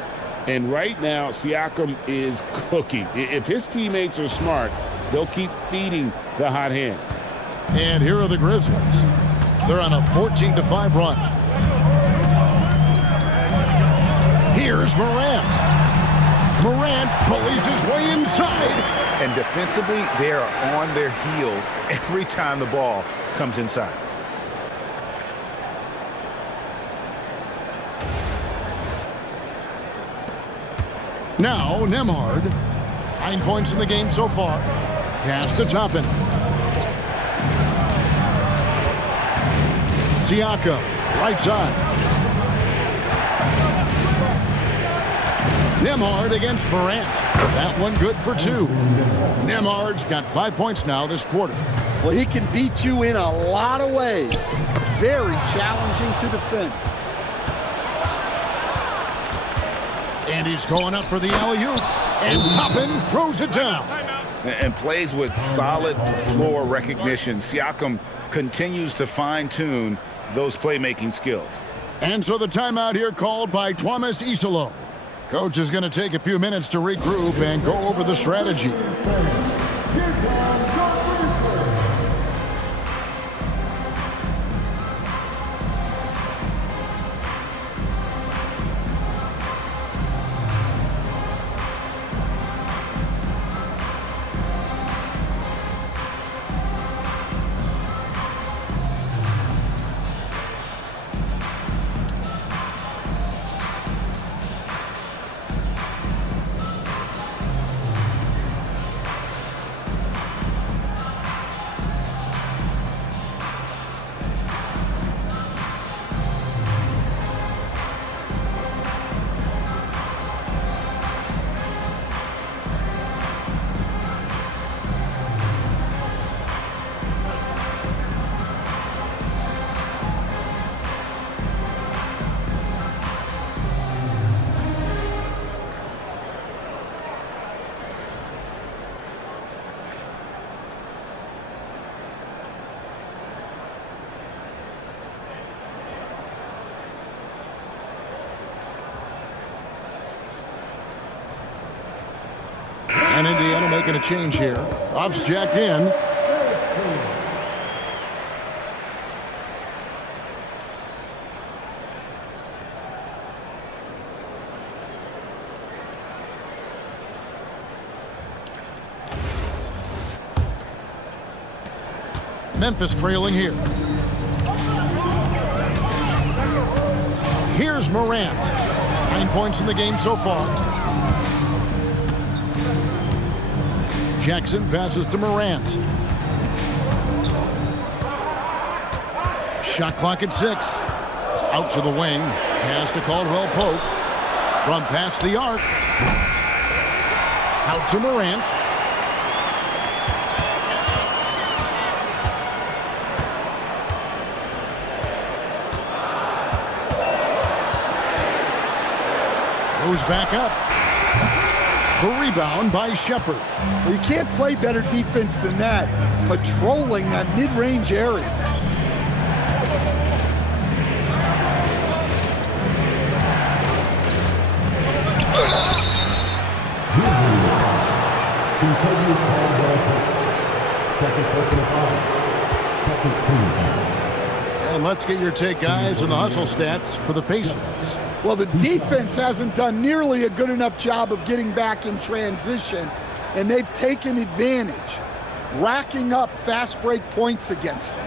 And right now, Siakam is cooking. If his teammates are smart, they'll keep feeding the hot hand. And here are the Grizzlies. They're on a 14-5 run. Here's Morant. Morant pulleys his way inside. And defensively, they are on their heels every time the ball comes inside. Now, Nembhard. 9 points in the game so far. Pass to Toppin. Siakam, right side. Nembhard against Morant. That one good for 2. Nembhard's got 5 points now this quarter. Well, he can beat you in a lot of ways. Very challenging to defend. And he's going up for the alley-oop. And Toppin throws it down. And plays with solid floor recognition. Siakam continues to fine-tune those playmaking skills. And so the timeout here called by Thomas Isolo. Coach is going to take a few minutes to regroup and go over the strategy. And Indiana making a change here. Off's jacked in. Memphis trailing here. Here's Morant. 9 points in the game so far. Jackson passes to Morant. Shot clock at 6. Out to the wing. Pass to Caldwell Pope. From past the arc. Out to Morant. Goes back up. The rebound by Shepherd. Well, you can't play better defense than that, patrolling that mid-range area. personal foul. Second team foul. And let's get your take, guys, on the hustle stats for the Pacers. Well, the defense hasn't done nearly a good enough job of getting back in transition, and they've taken advantage, racking up fast break points against them.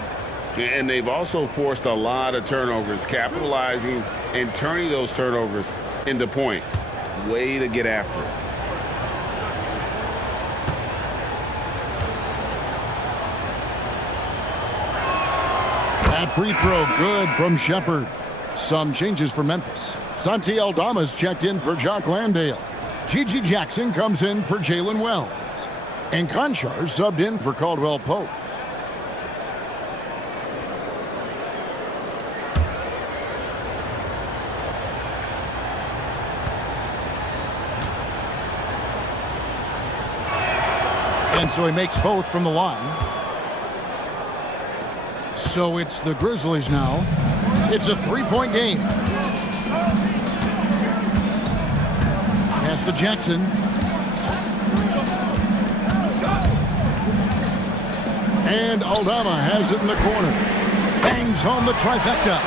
And they've also forced a lot of turnovers, capitalizing and turning those turnovers into points. Way to get after it. That free throw good from Shepherd. Some changes for Memphis. Santi Aldama's checked in for Jock Landale. Gigi Jackson comes in for Jalen Wells. And Conchar subbed in for Caldwell Pope. And so he makes both from the line. So it's the Grizzlies now. It's a three-point game. Pass to Jackson. And Aldama has it in the corner. Bangs home the trifecta.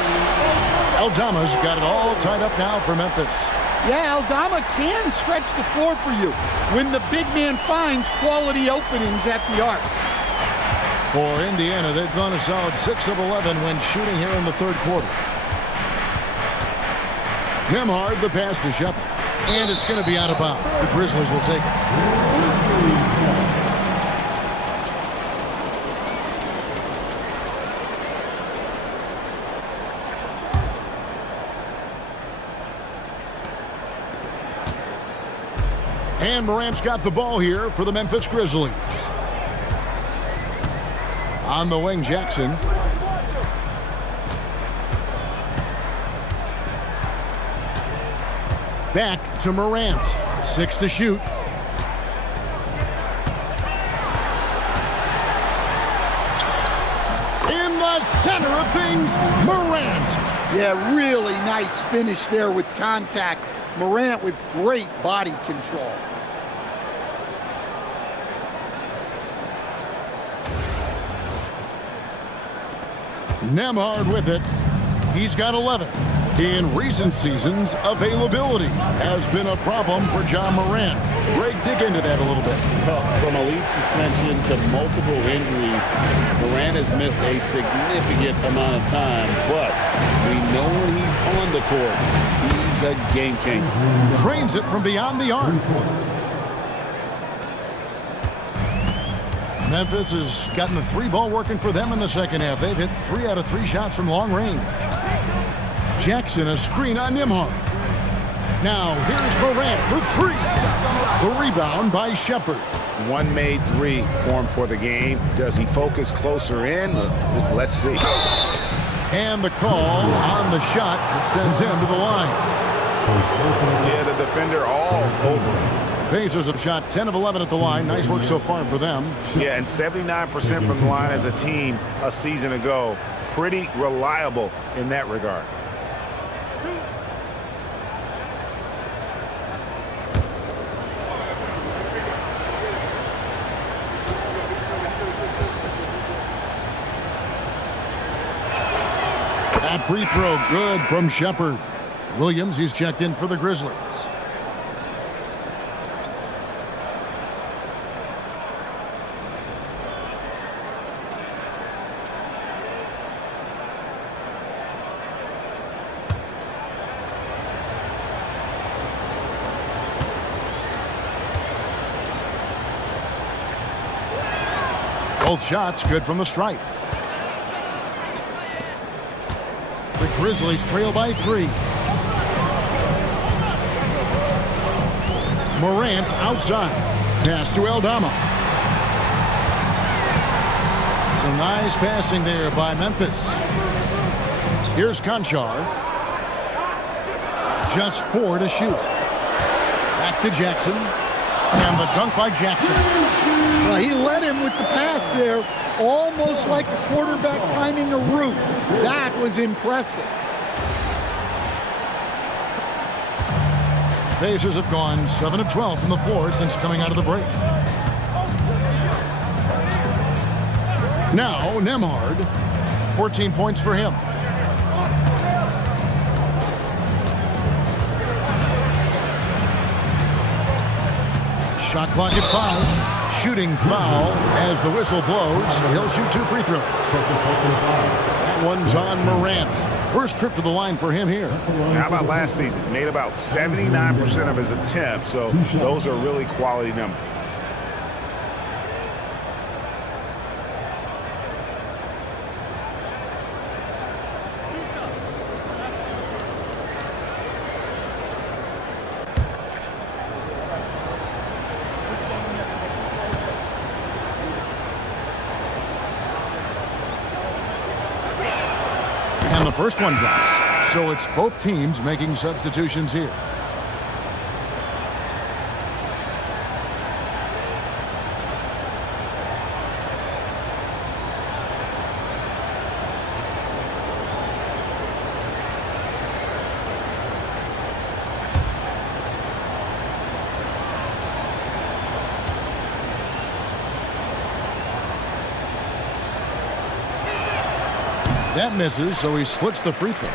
Aldama's got it all tied up now for Memphis. Yeah, Aldama can stretch the floor for you when the big man finds quality openings at the arc. For Indiana, they've gone a solid 6 of 11 when shooting here in the third quarter. Nembhard, the pass to Shepherd. And it's going to be out of bounds. The Grizzlies will take it. And Morant's got the ball here for the Memphis Grizzlies. On the wing, Jackson. Back to Morant. 6 to shoot. In the center of things, Morant. Yeah, really nice finish there with contact. Morant with great body control. Nembhard with it. He's got 11. In recent seasons, availability has been a problem for Ja Morant. Greg, dig into that a little bit. From a league suspension to multiple injuries, Morant has missed a significant amount of time, but we know when he's on the court, he's a game changer. Drains it from beyond the arc. Memphis has gotten the three ball working for them in the second half. They've hit 3 out of 3 shots from long range. Jackson, a screen on Nembhard. Now here's Morant for 3. The rebound by Shepherd. One made 3 formed for the game. Does he focus closer in? Let's see. And the call on the shot that sends him to the line. Yeah, the defender all over him. Pacers have shot 10 of 11 at the line. Nice work so far for them. Yeah, and 79% from the line as a team a season ago. Pretty reliable in that regard. That free throw good from Shepherd. Williams, he's checked in for the Grizzlies. Both shots good from the stripe. The Grizzlies trail by 3. Morant outside. Pass to Aldama. Some nice passing there by Memphis. Here's Conchar. Just 4 to shoot. Back to Jackson. And the dunk by Jackson. Well, he led him with the pass there, almost like a quarterback timing a route. That was impressive. Pacers have gone 7 of 12 from the floor since coming out of the break. Now, Nembhard, 14 points for him. Shot clock at 5. Shooting foul as the whistle blows. He'll shoot 2 free throws. That one's on Morant. First trip to the line for him here. How about last season? Made about 79% of his attempts, so those are really quality numbers. And the first one drops. So it's both teams making substitutions here. That misses, so he splits the free throws.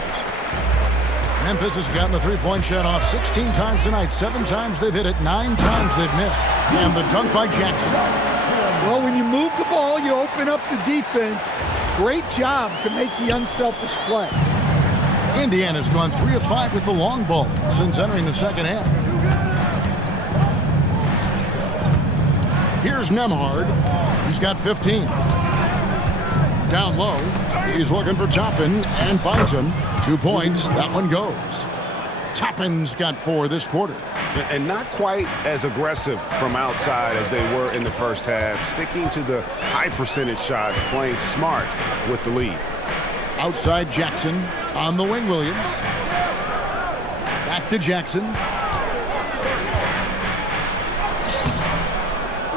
Memphis has gotten the three-point shot off 16 times tonight. 7 times they've hit it, 9 times they've missed. And the dunk by Jackson. Well, when you move the ball, you open up the defense. Great job to make the unselfish play. Indiana's gone 3 of 5 with the long ball since entering the second half. Here's Nembhard. He's got 15. Down low, he's looking for Toppin and finds him. 2 points, that one goes. Toppin's got 4 this quarter. And not quite as aggressive from outside as they were in the first half, sticking to the high percentage shots, playing smart with the lead. Outside Jackson, on the wing Williams. Back to Jackson.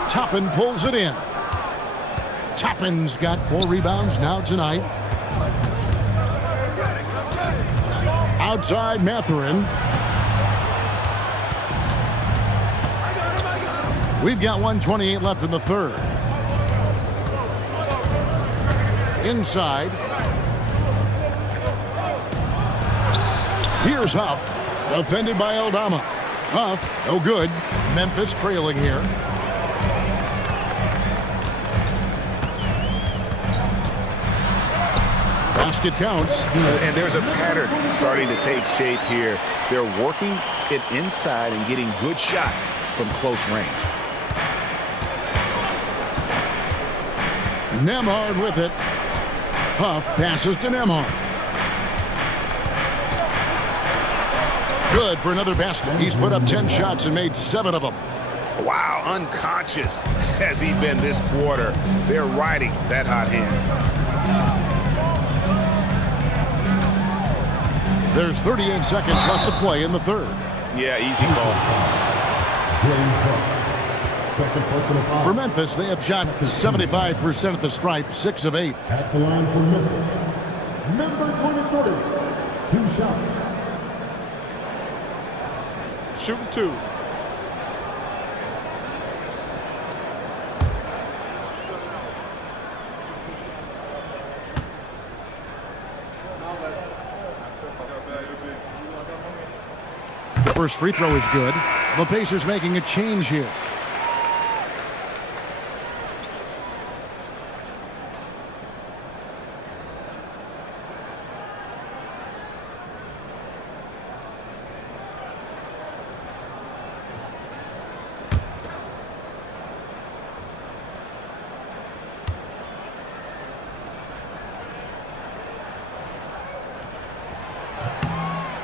Toppin pulls it in. Toppin's got 4 rebounds now tonight. Outside Mathurin. We've got 1:28 left in the third. Inside. Here's Huff. Defended by Aldama. Huff, no good. Memphis trailing here. Basket counts. And there's a pattern starting to take shape here. They're working it inside and getting good shots from close range. Nembhard with it. Huff passes to Nembhard. Good for another basket. He's put up 10 shots and made 7 of them. Wow, unconscious has he been this quarter. They're riding that hot hand. There's 38 seconds left to play in the third. Yeah, easy call. For Memphis, they have shot 75% at the stripe, 6 of 8. At the line for Memphis, number 23, 2 shots. Shooting 2. The first free throw is good. The Pacers making a change here.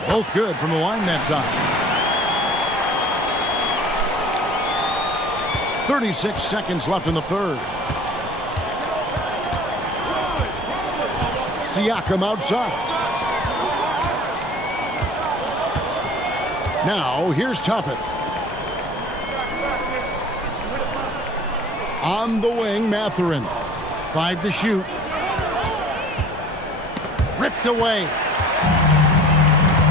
Both good from the line that time. 36 seconds left in the third. Siakam outside. Now, here's Toppin. On the wing, Mathurin. 5 to shoot. Ripped away.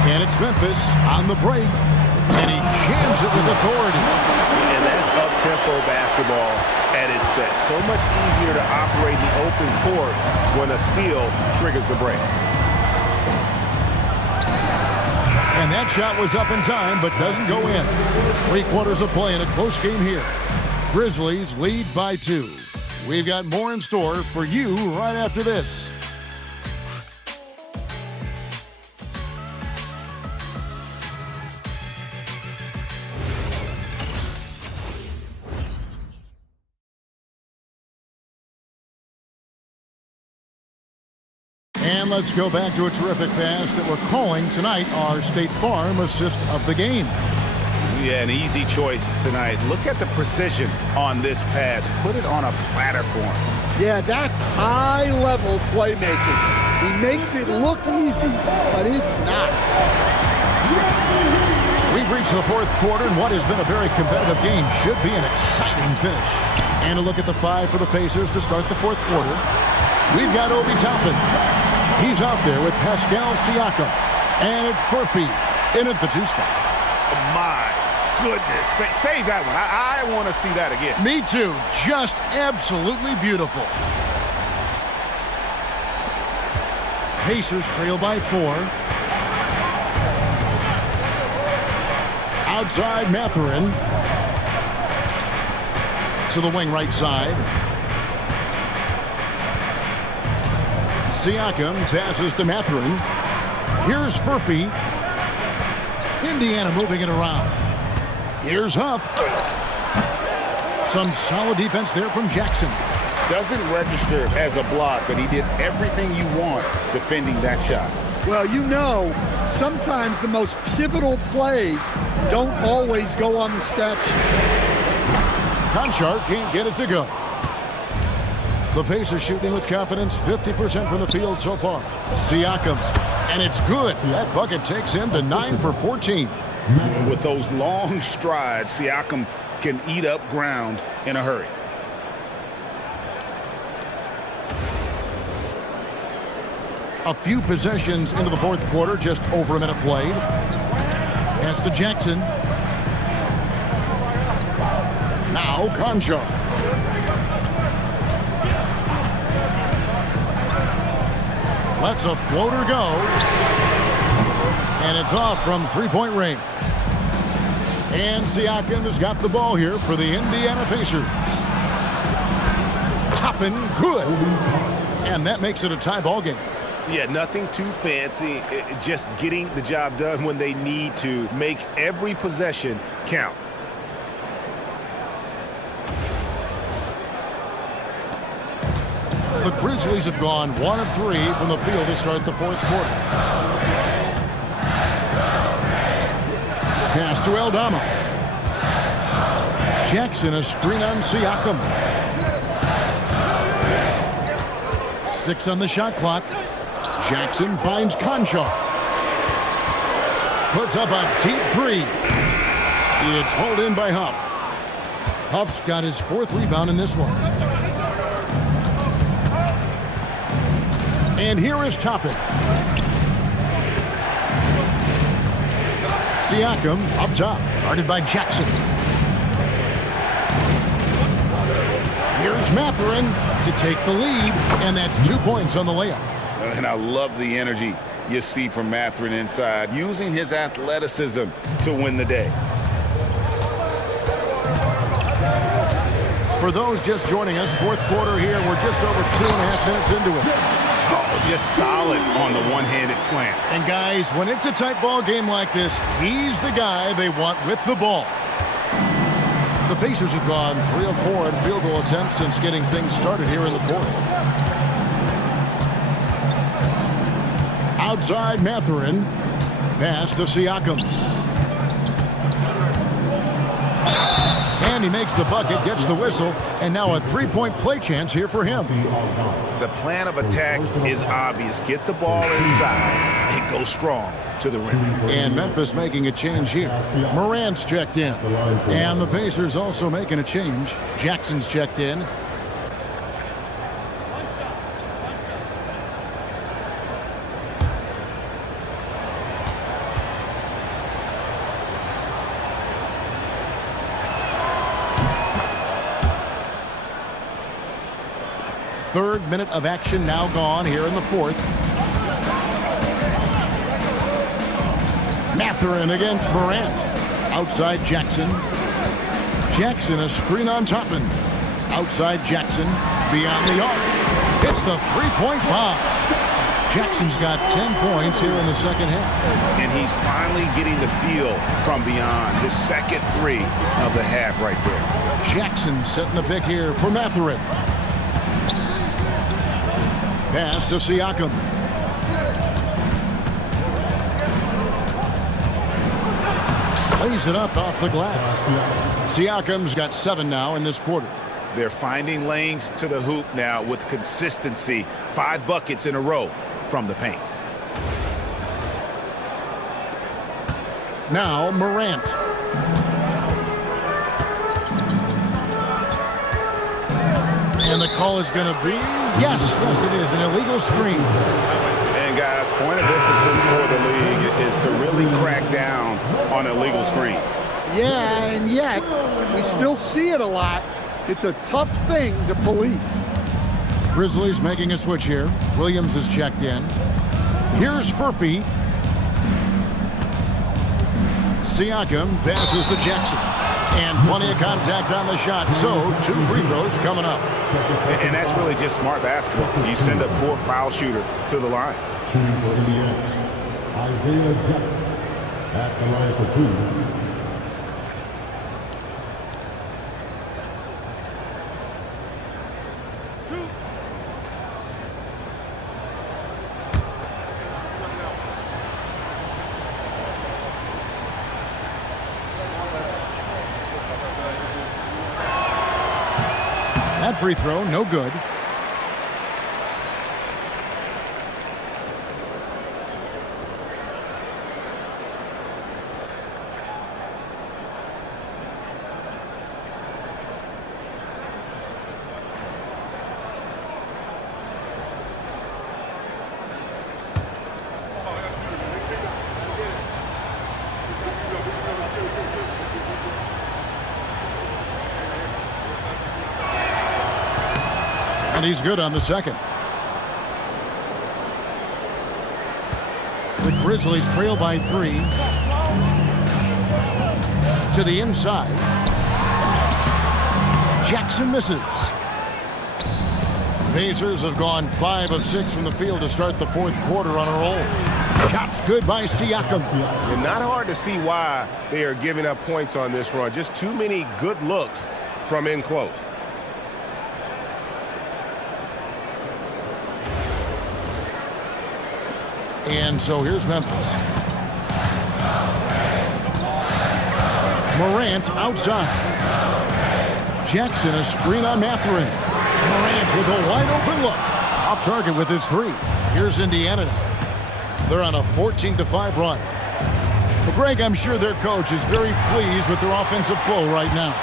And it's Memphis on the break. And he jams it with authority. And that's up up-tempo basketball at its best. So much easier to operate in the open court when a steal triggers the break. And that shot was up in time, but doesn't go in. 3 quarters of play in a close game here. Grizzlies lead by 2. We've got more in store for you right after this. And let's go back to a terrific pass that we're calling tonight our State Farm assist of the game. Yeah, an easy choice tonight. Look at the precision on this pass. Put it on a platter for him. Yeah, that's high-level playmaking. He makes it look easy, but it's not. We've reached the 4th quarter, and what has been a very competitive game should be an exciting finish. And a look at the 5 for the Pacers to start the 4th quarter. We've got Obi Toppin. He's out there with Pascal Siakam. And it's Furphy in at the 2 spot. Oh my goodness. Save that one. I want to see that again. Me too. Just absolutely beautiful. Pacers trail by 4. Outside Mathurin. To the wing right side. Siakam passes to Mathurin. Here's Furphy. Indiana moving it around. Here's Huff. Some solid defense there from Jackson. Doesn't register as a block, but he did everything you want defending that shot. Well, you know, sometimes the most pivotal plays don't always go on the stat sheet. Conchar can't get it to go. The Pacers shooting with confidence, 50% from the field so far. Siakam, and it's good. That bucket takes him to 9 for 14. With those long strides, Siakam can eat up ground in a hurry. A few possessions into the 4th quarter, just over a minute played. Pass to Jackson. Now Conchar. Lets a floater go. And it's off from 3-point range. And Siakam has got the ball here for the Indiana Pacers. Toppin, good. And that makes it a tie ball game. Yeah, nothing too fancy. Just getting the job done when they need to. Make every possession count. The Grizzlies have gone 1 of 3 from the field to start the 4th quarter. Pass to Aldama. Jackson, a screen on Siakam. 6 on the shot clock. Jackson finds Conchar. Puts up a deep 3. It's hauled in by Huff. Huff's got his 4th rebound in this one. And here is Toppin. Siakam up top, guarded by Jackson. Here's Mathurin to take the lead, and that's 2 points on the layup. And I love the energy you see from Mathurin inside, using his athleticism to win the day. For those just joining us, 4th quarter here, we're just over 2.5 minutes into it. Oh, just solid on the one-handed slam. And guys, when it's a tight ball game like this, he's the guy they want with the ball. The Pacers have gone 3 of 4 in field goal attempts since getting things started here in the 4th. Outside Mathurin. Pass to Siakam. And he makes the bucket, gets the whistle, and now a 3-point play chance here for him. The plan of attack is obvious. Get the ball inside and go strong to the rim. And Memphis making a change here. Morant's checked in. And the Pacers also making a change. Jackson's checked in. third minute of action now gone here in the fourth. Mathurin against Morant. Outside Jackson. Jackson, a screen on Toppin. Outside Jackson, beyond the arc. It's the three-point bomb. Jackson's got 10 points here in the second half. And he's finally getting the feel from beyond. His second three of the half right there. Jackson setting the pick here for Mathurin. Pass to Siakam. Lays it up off the glass. Siakam's got 7 now in this quarter. They're finding lanes to the hoop now with consistency. 5 buckets in a row from the paint. Now Morant. And the call is going to be, yes, it is, an illegal screen. And guys, point of emphasis for the league is to really crack down on illegal screens. Yeah, and yet we still see it a lot. It's a tough thing to police. Grizzlies making a switch here. Williams is checked in. Here's Furphy. Siakam passes to Jackson. And plenty of contact on the shot. So 2 free throws coming up. And that's really just smart basketball. You send a poor foul shooter to the line. Shooting for Indiana, Isaiah Jackson at the line for 2. That free throw, no good. And he's good on the second. The Grizzlies trail by 3. To the inside. Jackson misses. Pacers have gone 5 of 6 from the field to start the fourth quarter on a roll. Shots good by Siakam. And not hard to see why they are giving up points on this run. Just too many good looks from in close. And so here's Memphis. Morant outside. Jackson a screen on Mathurin. Morant with a wide open look. Off target with his 3. Here's Indiana now. They're on a 14-5 run. Well, Greg, I'm sure their coach is very pleased with their offensive flow right now.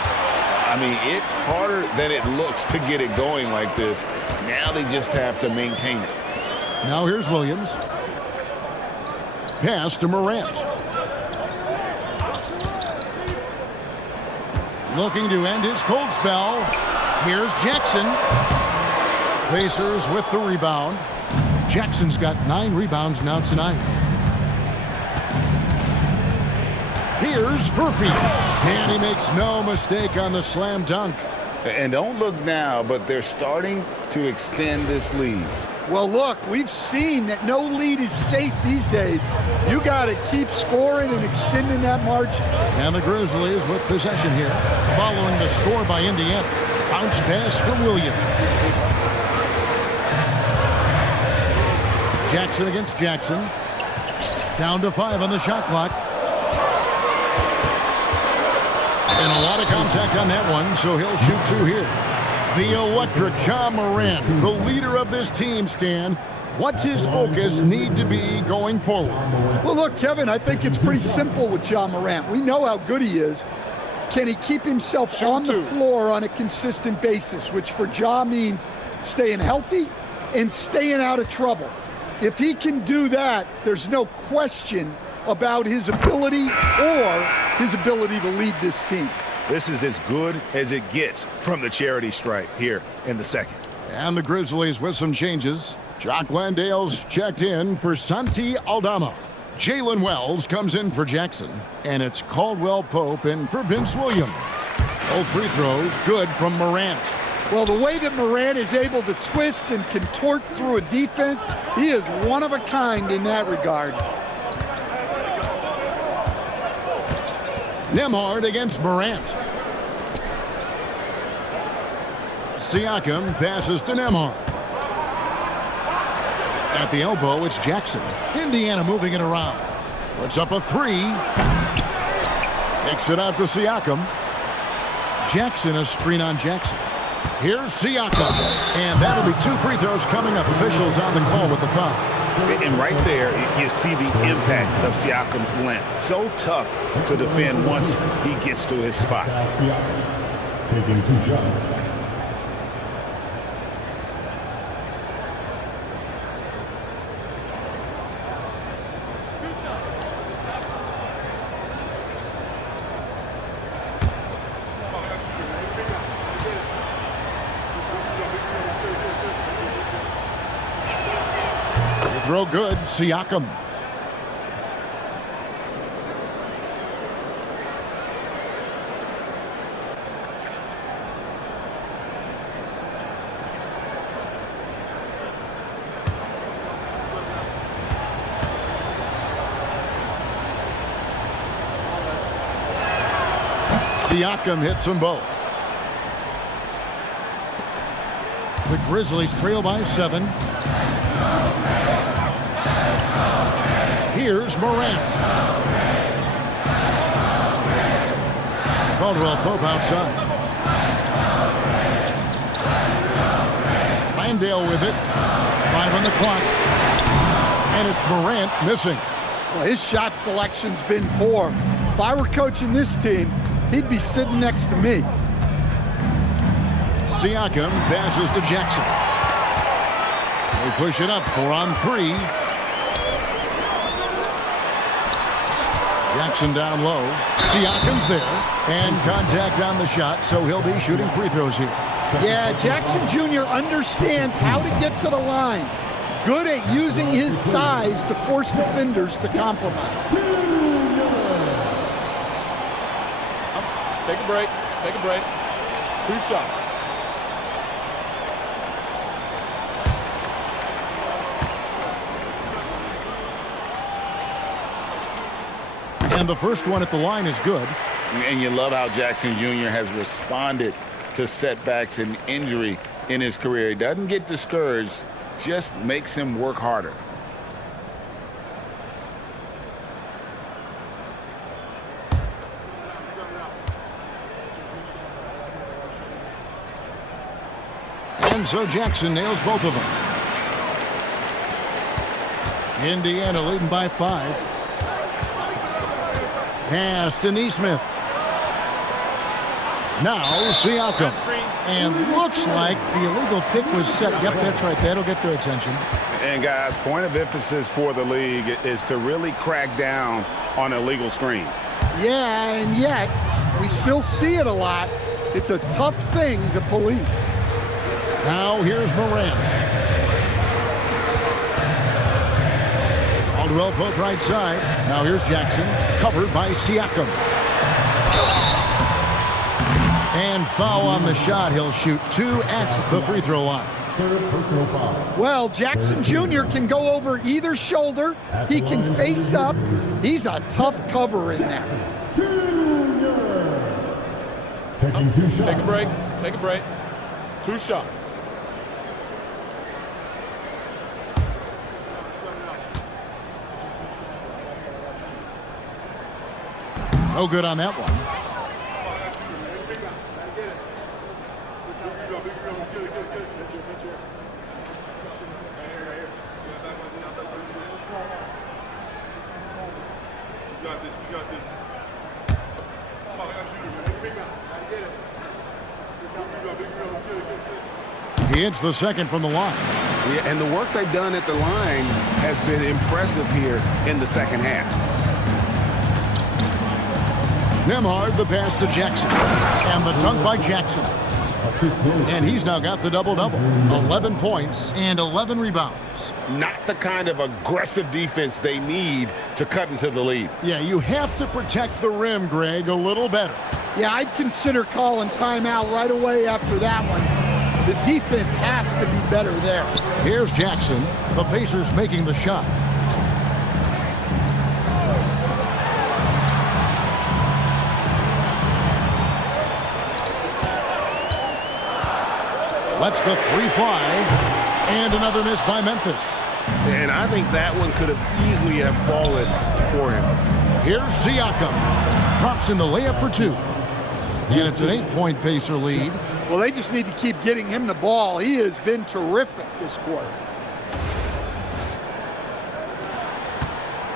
I mean, it's harder than it looks to get it going like this. Now they just have to maintain it. Now here's Williams. Pass to Morant. Looking to end his cold spell. Here's Jackson. Pacers with the rebound. Jackson's got 9 rebounds now tonight. Here's Furphy. And he makes no mistake on the slam dunk. And don't look now, but they're starting to extend this lead. Well, look, we've seen that no lead is safe these days. You got to keep scoring and extending that margin. And the Grizzlies with possession here, following the score by Indiana. Bounce pass for Williams. Jackson against Jackson. Down to 5 on the shot clock. And a lot of contact on that one, so he'll shoot 2 here. The electric Ja Morant, the leader of this team, Stan. What's his focus need to be going forward? Well, look, Kevin, I think it's pretty simple with Ja Morant. We know how good he is. Can he keep himself on the floor on a consistent basis, which for Ja means staying healthy and staying out of trouble. If he can do that, there's no question about his ability to lead this team. This is as good as it gets from the charity stripe here in the second. And the Grizzlies with some changes. Jock Landale's checked in for Santi Aldama. Jalen Wells comes in for Jackson. And it's Caldwell Pope in for Vince Williams. Both free throws good from Morant. Well, the way that Morant is able to twist and contort through a defense, he is one of a kind in that regard. Nembhard against Morant. Siakam passes to Nembhard. At the elbow, it's Jackson. Indiana moving it around. Puts up a three. Takes it out to Siakam. Jackson, a screen on Jackson. Here's Siakam. And that'll be 2 free throws coming up. Officials on the call with the foul. And right there, you see the impact of Siakam's length. So tough to defend once he gets to his spot. Taking 2 shots. Throw good, Siakam. Siakam hits them both. The Grizzlies trail by 7. Here's Morant. Caldwell Pope outside. Landale with it. 5 on the clock. And it's Morant missing. Well, his shot selection's been poor. If I were coaching this team, he'd be sitting next to me. Siakam passes to Jackson. They push it up 4 on 3. Jackson down low. Siakam's there. And contact on the shot, so he'll be shooting free throws here. Yeah, Jackson Jr. understands how to get to the line. Good at using his size to force defenders to compromise. Take a break. Take a break. 2 shots. And the first one at the line is good. And you love how Jackson Jr. has responded to setbacks and injury in his career. He doesn't get discouraged, just makes him work harder. And so Jackson nails both of them. Indiana leading by 5. Pass to Nesmith. Now Siakam. And looks like the illegal pick was set. Yep, that's right. That'll get their attention. And guys, point of emphasis for the league is to really crack down on illegal screens. Yeah, and yet we still see it a lot. It's a tough thing to police. Now here's Morant. Caldwell Pope right side. Now here's Jackson, covered by Siakam. And foul on the shot. He'll shoot 2 at the free throw line. Well, Jackson Jr. can go over either shoulder. He can face up. He's a tough cover in there. Taking 2 shots. Take a break. Take a break. 2 shots. No good on that one. He hits the second from the line. Yeah, and the work they've done at the line has been impressive here in the second half. Nembhard, the pass to Jackson. And the dunk by Jackson. And he's now got the double-double. 11 points and 11 rebounds. Not the kind of aggressive defense they need to cut into the lead. Yeah, you have to protect the rim, Greg, a little better. Yeah, I'd consider calling timeout right away after that one. The defense has to be better there. Here's Jackson. The Pacers making the shot. Lets the three fly. And another miss by Memphis. And I think that one could have easily have fallen for him. Here's Siakam. Drops in the layup for two. And it's an 8-point Pacer lead. Well, they just need to keep getting him the ball. He has been terrific this quarter.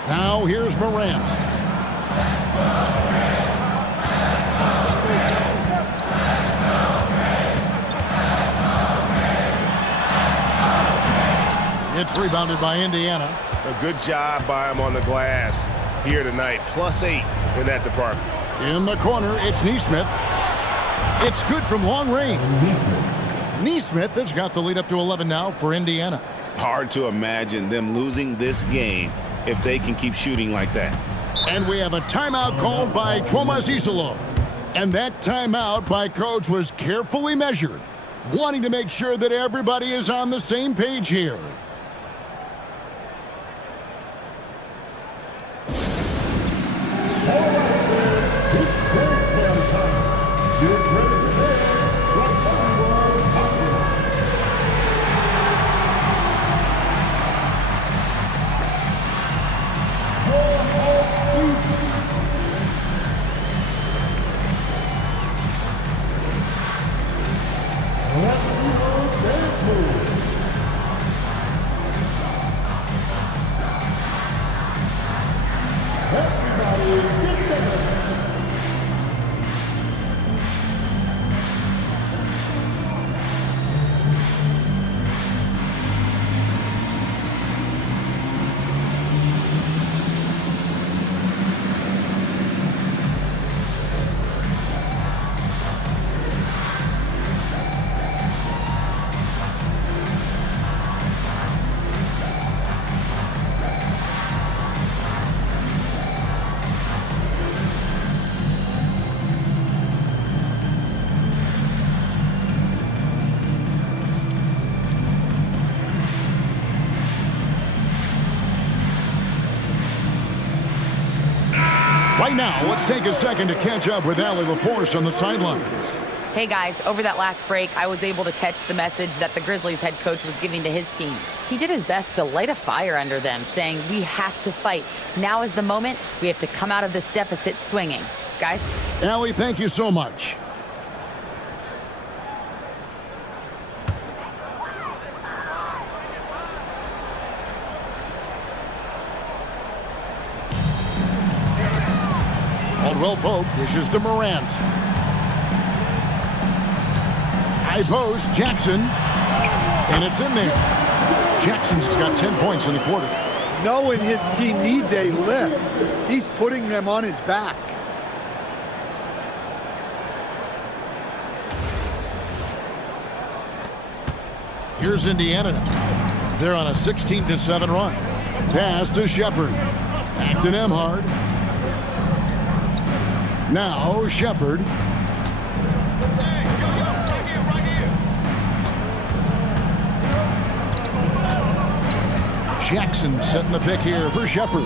Now here's Morant. It's rebounded by Indiana. A good job by him on the glass here tonight. +8 in that department. In the corner, it's Nesmith. It's good from long range. Nesmith has got the lead up to 11 now for Indiana. Hard to imagine them losing this game if they can keep shooting like that. And we have a timeout called by Twomazisalo. And that timeout by coach was carefully measured, wanting to make sure that everybody is on the same page here. Right now, let's take a second to catch up with Allie LaForce on the sidelines. Hey guys, over that last break, I was able to catch the message that the Grizzlies head coach was giving to his team. He did his best to light a fire under them, saying, we have to fight. Now is the moment. We have to come out of this deficit swinging. Guys? Allie, thank you so much. Caldwell Pope dishes to Morant. High post, Jackson. And it's in there. Jackson's got 10 points in the quarter. Knowing his team needs a lift, he's putting them on his back. Here's Indiana now. They're on a 16-7 run. Pass to Shepard. Back to Nembhard. Now Shepard. Jackson setting the pick here for Shepard.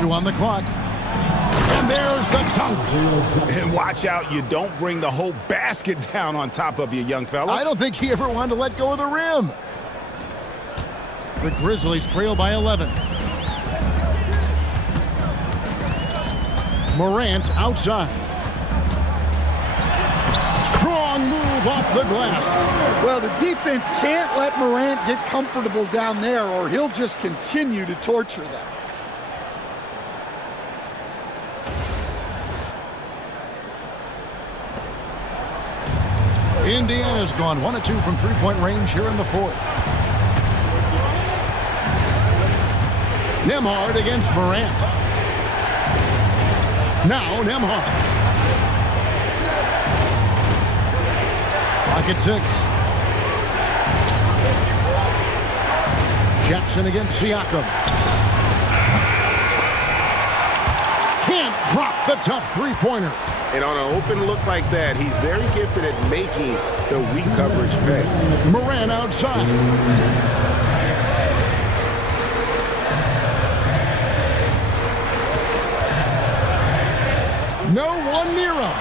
2 on the clock. And there's the dunk. And watch out, you don't bring the whole basket down on top of you, young fella. I don't think he ever wanted to let go of the rim. The Grizzlies trail by 11. Morant outside. Strong move off the glass. Well, the defense can't let Morant get comfortable down there or he'll just continue to torture them. Indiana's gone 1 of 2 from three-point range here in the fourth. Nembhard against Morant. Now Nembhard. Clock at 6. Jackson against Siakam. Can't drop the tough three-pointer. And on an open look like that, he's very gifted at making the weak coverage pay. Morant outside. No one near him.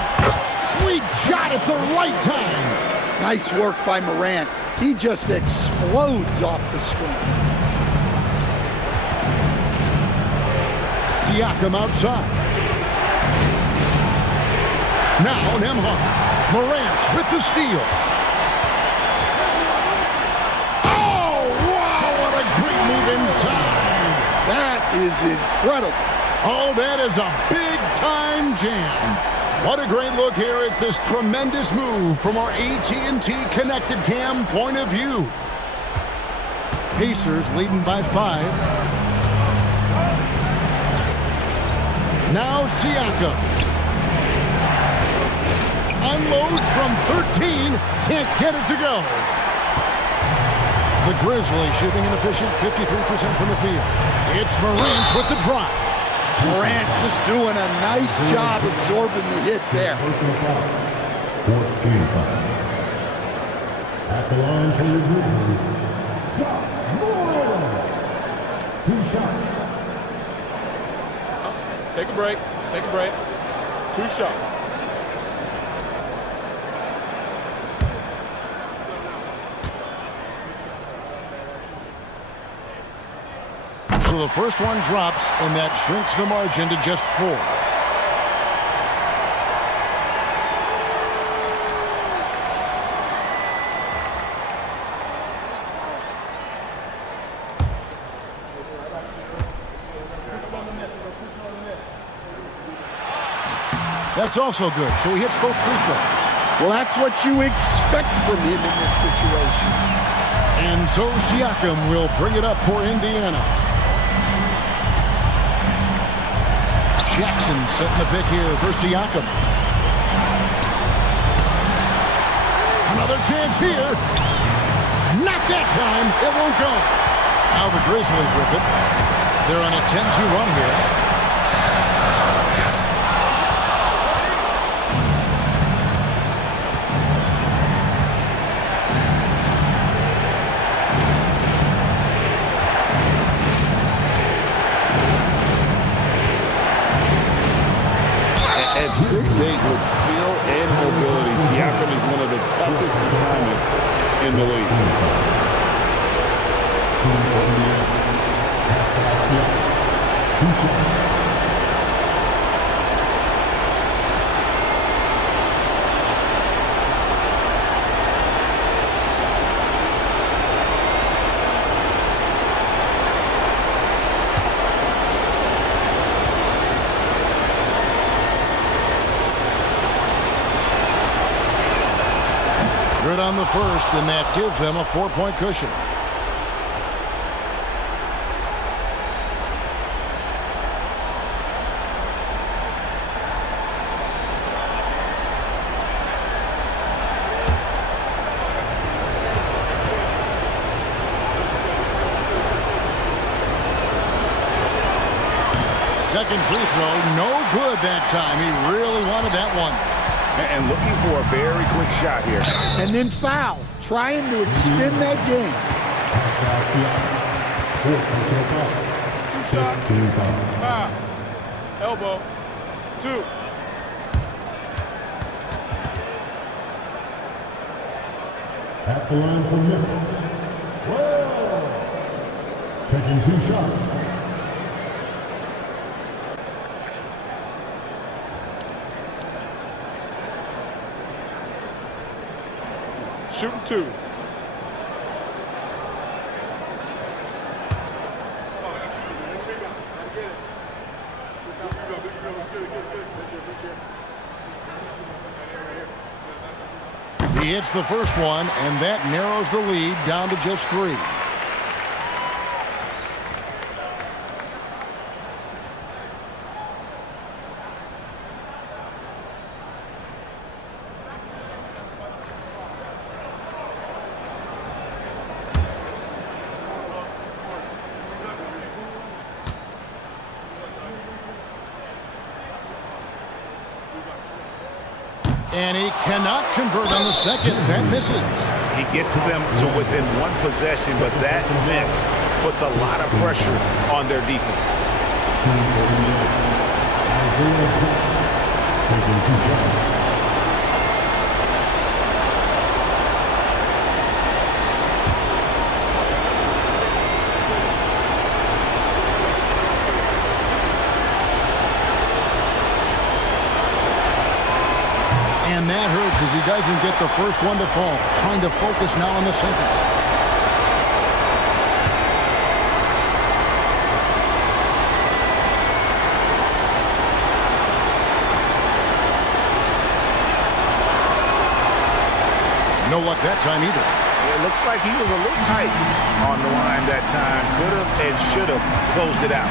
Sweet shot at the right time. Nice work by Morant. He just explodes off the screen. Siakam outside. Now Nembhard. Morant with the steal. Oh, wow, what a great move inside. That is incredible. Oh, that is a big-time jam. What a great look here at this tremendous move from our AT&T Connected Cam point of view. Pacers leading by 5. Now Siakam. Unloads from 13, can't get it to go. The Grizzlies shooting an efficient 53% from the field. It's Morant with the drive. Morant just doing a nice job absorbing the hit there. 14. At the line for the Grizzlies, Ja Morant. 2 shots. Take a break. Take a break. 2 shots. So the first one drops, and that shrinks the margin to just 4. That's also good, so he hits both free throws. Well, that's what you expect from him in this situation. And so Siakam will bring it up for Indiana. Jackson setting the pick here for Siakam. Another chance here. Not that time. It won't go. Now the Grizzlies with it. They're on a 10-2 run here. At 6'8" with skill and mobility, Siakam is one of the toughest assignments in the league. Good on the first, and that gives them a 4-point cushion. Second free throw, no good that time. He really wanted that one. And looking for a very quick shot here. And then foul, trying to extend that game. Two shots. Foul. Elbow. 2. At the line for Memphis. Well, taking 2 shots. Shooting 2. He hits the first one, and that narrows the lead down to just 3. And he cannot convert on the second. That misses. He gets them to within one possession, but that miss puts a lot of pressure on their defense. Taking 2 shots. And that hurts as he doesn't get the first one to fall. Trying to focus now on the second. No luck that time either. It looks like he was a little tight on the line that time. Could have and should have closed it out.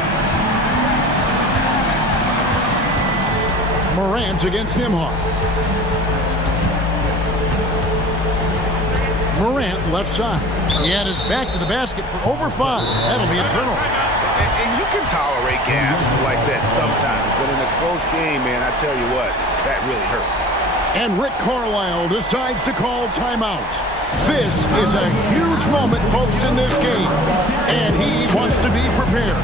Morant against Nimhar. Morant left side. He had his back to the basket for over 5. That'll be a turnover. And you can tolerate gaps like that sometimes, but in a close game, man, I tell you what, that really hurts. And Rick Carlisle decides to call timeout. This is a huge moment, folks, in this game. And he wants to be prepared.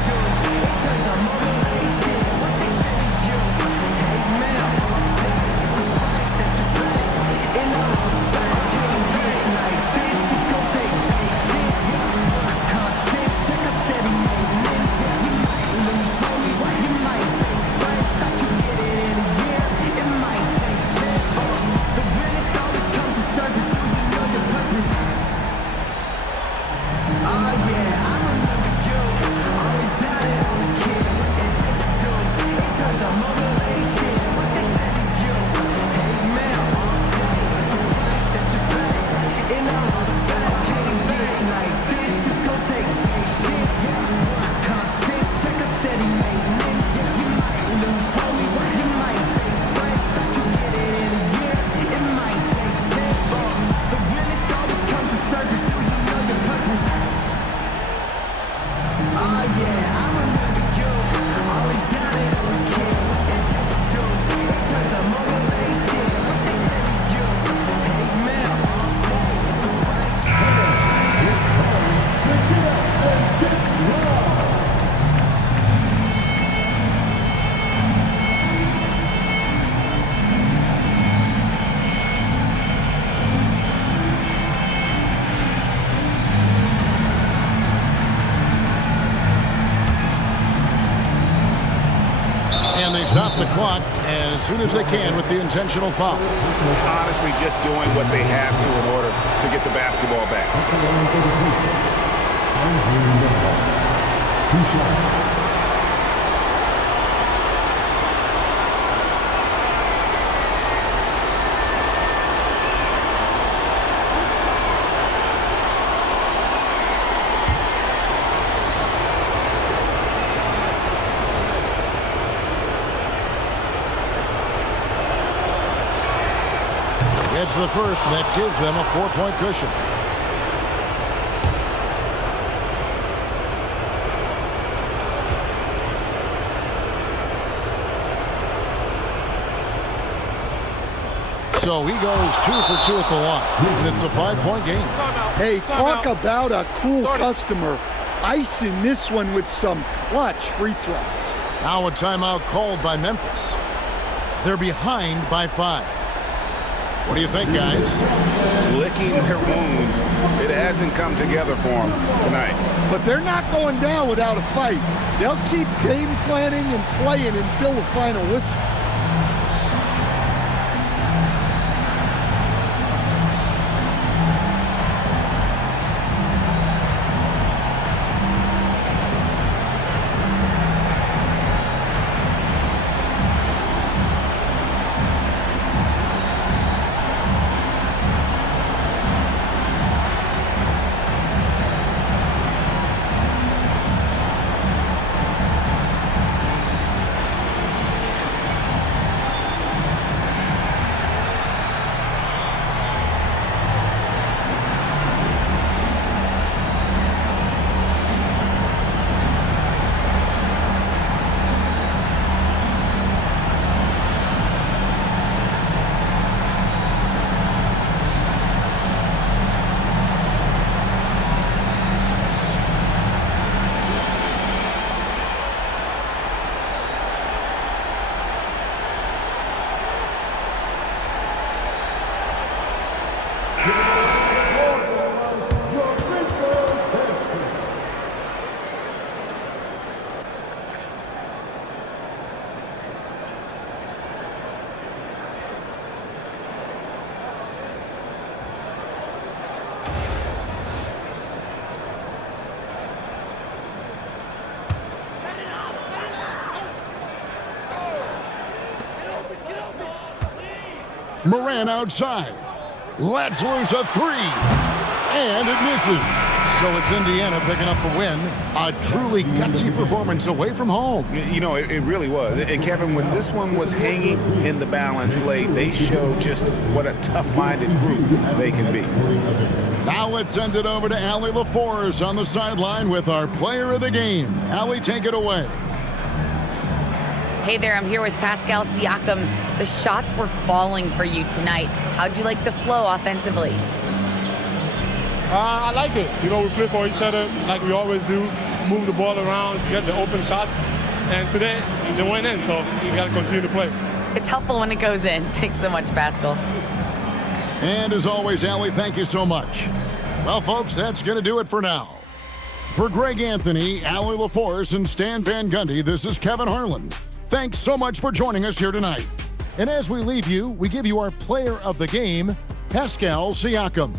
And they stop the clock as soon as they can with the intentional foul. Honestly, just doing what they have to in order to get the basketball back. 2 shots. It's the first, and that gives them a 4-point cushion. So he goes 2 for 2 at the line, and it's a 5-point game. Hey, talk about a cool customer. Icing this one with some clutch free throws. Now a timeout called by Memphis. They're behind by 5. What do you think, guys? Licking their wounds. It hasn't come together for them tonight. But they're not going down without a fight. They'll keep game planning and playing until the final whistle. Morant outside. Lets loose a three. And it misses. So it's Indiana picking up the win. A truly gutsy performance away from home. You know, it really was. And Kevin, when this one was hanging in the balance late, they showed just what a tough-minded group they can be. Now let's send it over to Allie LaForce on the sideline with our player of the game. Allie, take it away. Hey there, I'm here with Pascal Siakam. The shots were falling for you tonight. How'd you like the flow offensively? I like it. You know, we play for each other like we always do. Move the ball around, get the open shots. And today, they went in, so you got to continue to play. It's helpful when it goes in. Thanks so much, Pascal. And as always, Allie, thank you so much. Well, folks, that's going to do it for now. For Greg Anthony, Allie LaForce, and Stan Van Gundy, this is Kevin Harlan. Thanks so much for joining us here tonight. And as we leave you, we give you our player of the game, Pascal Siakam.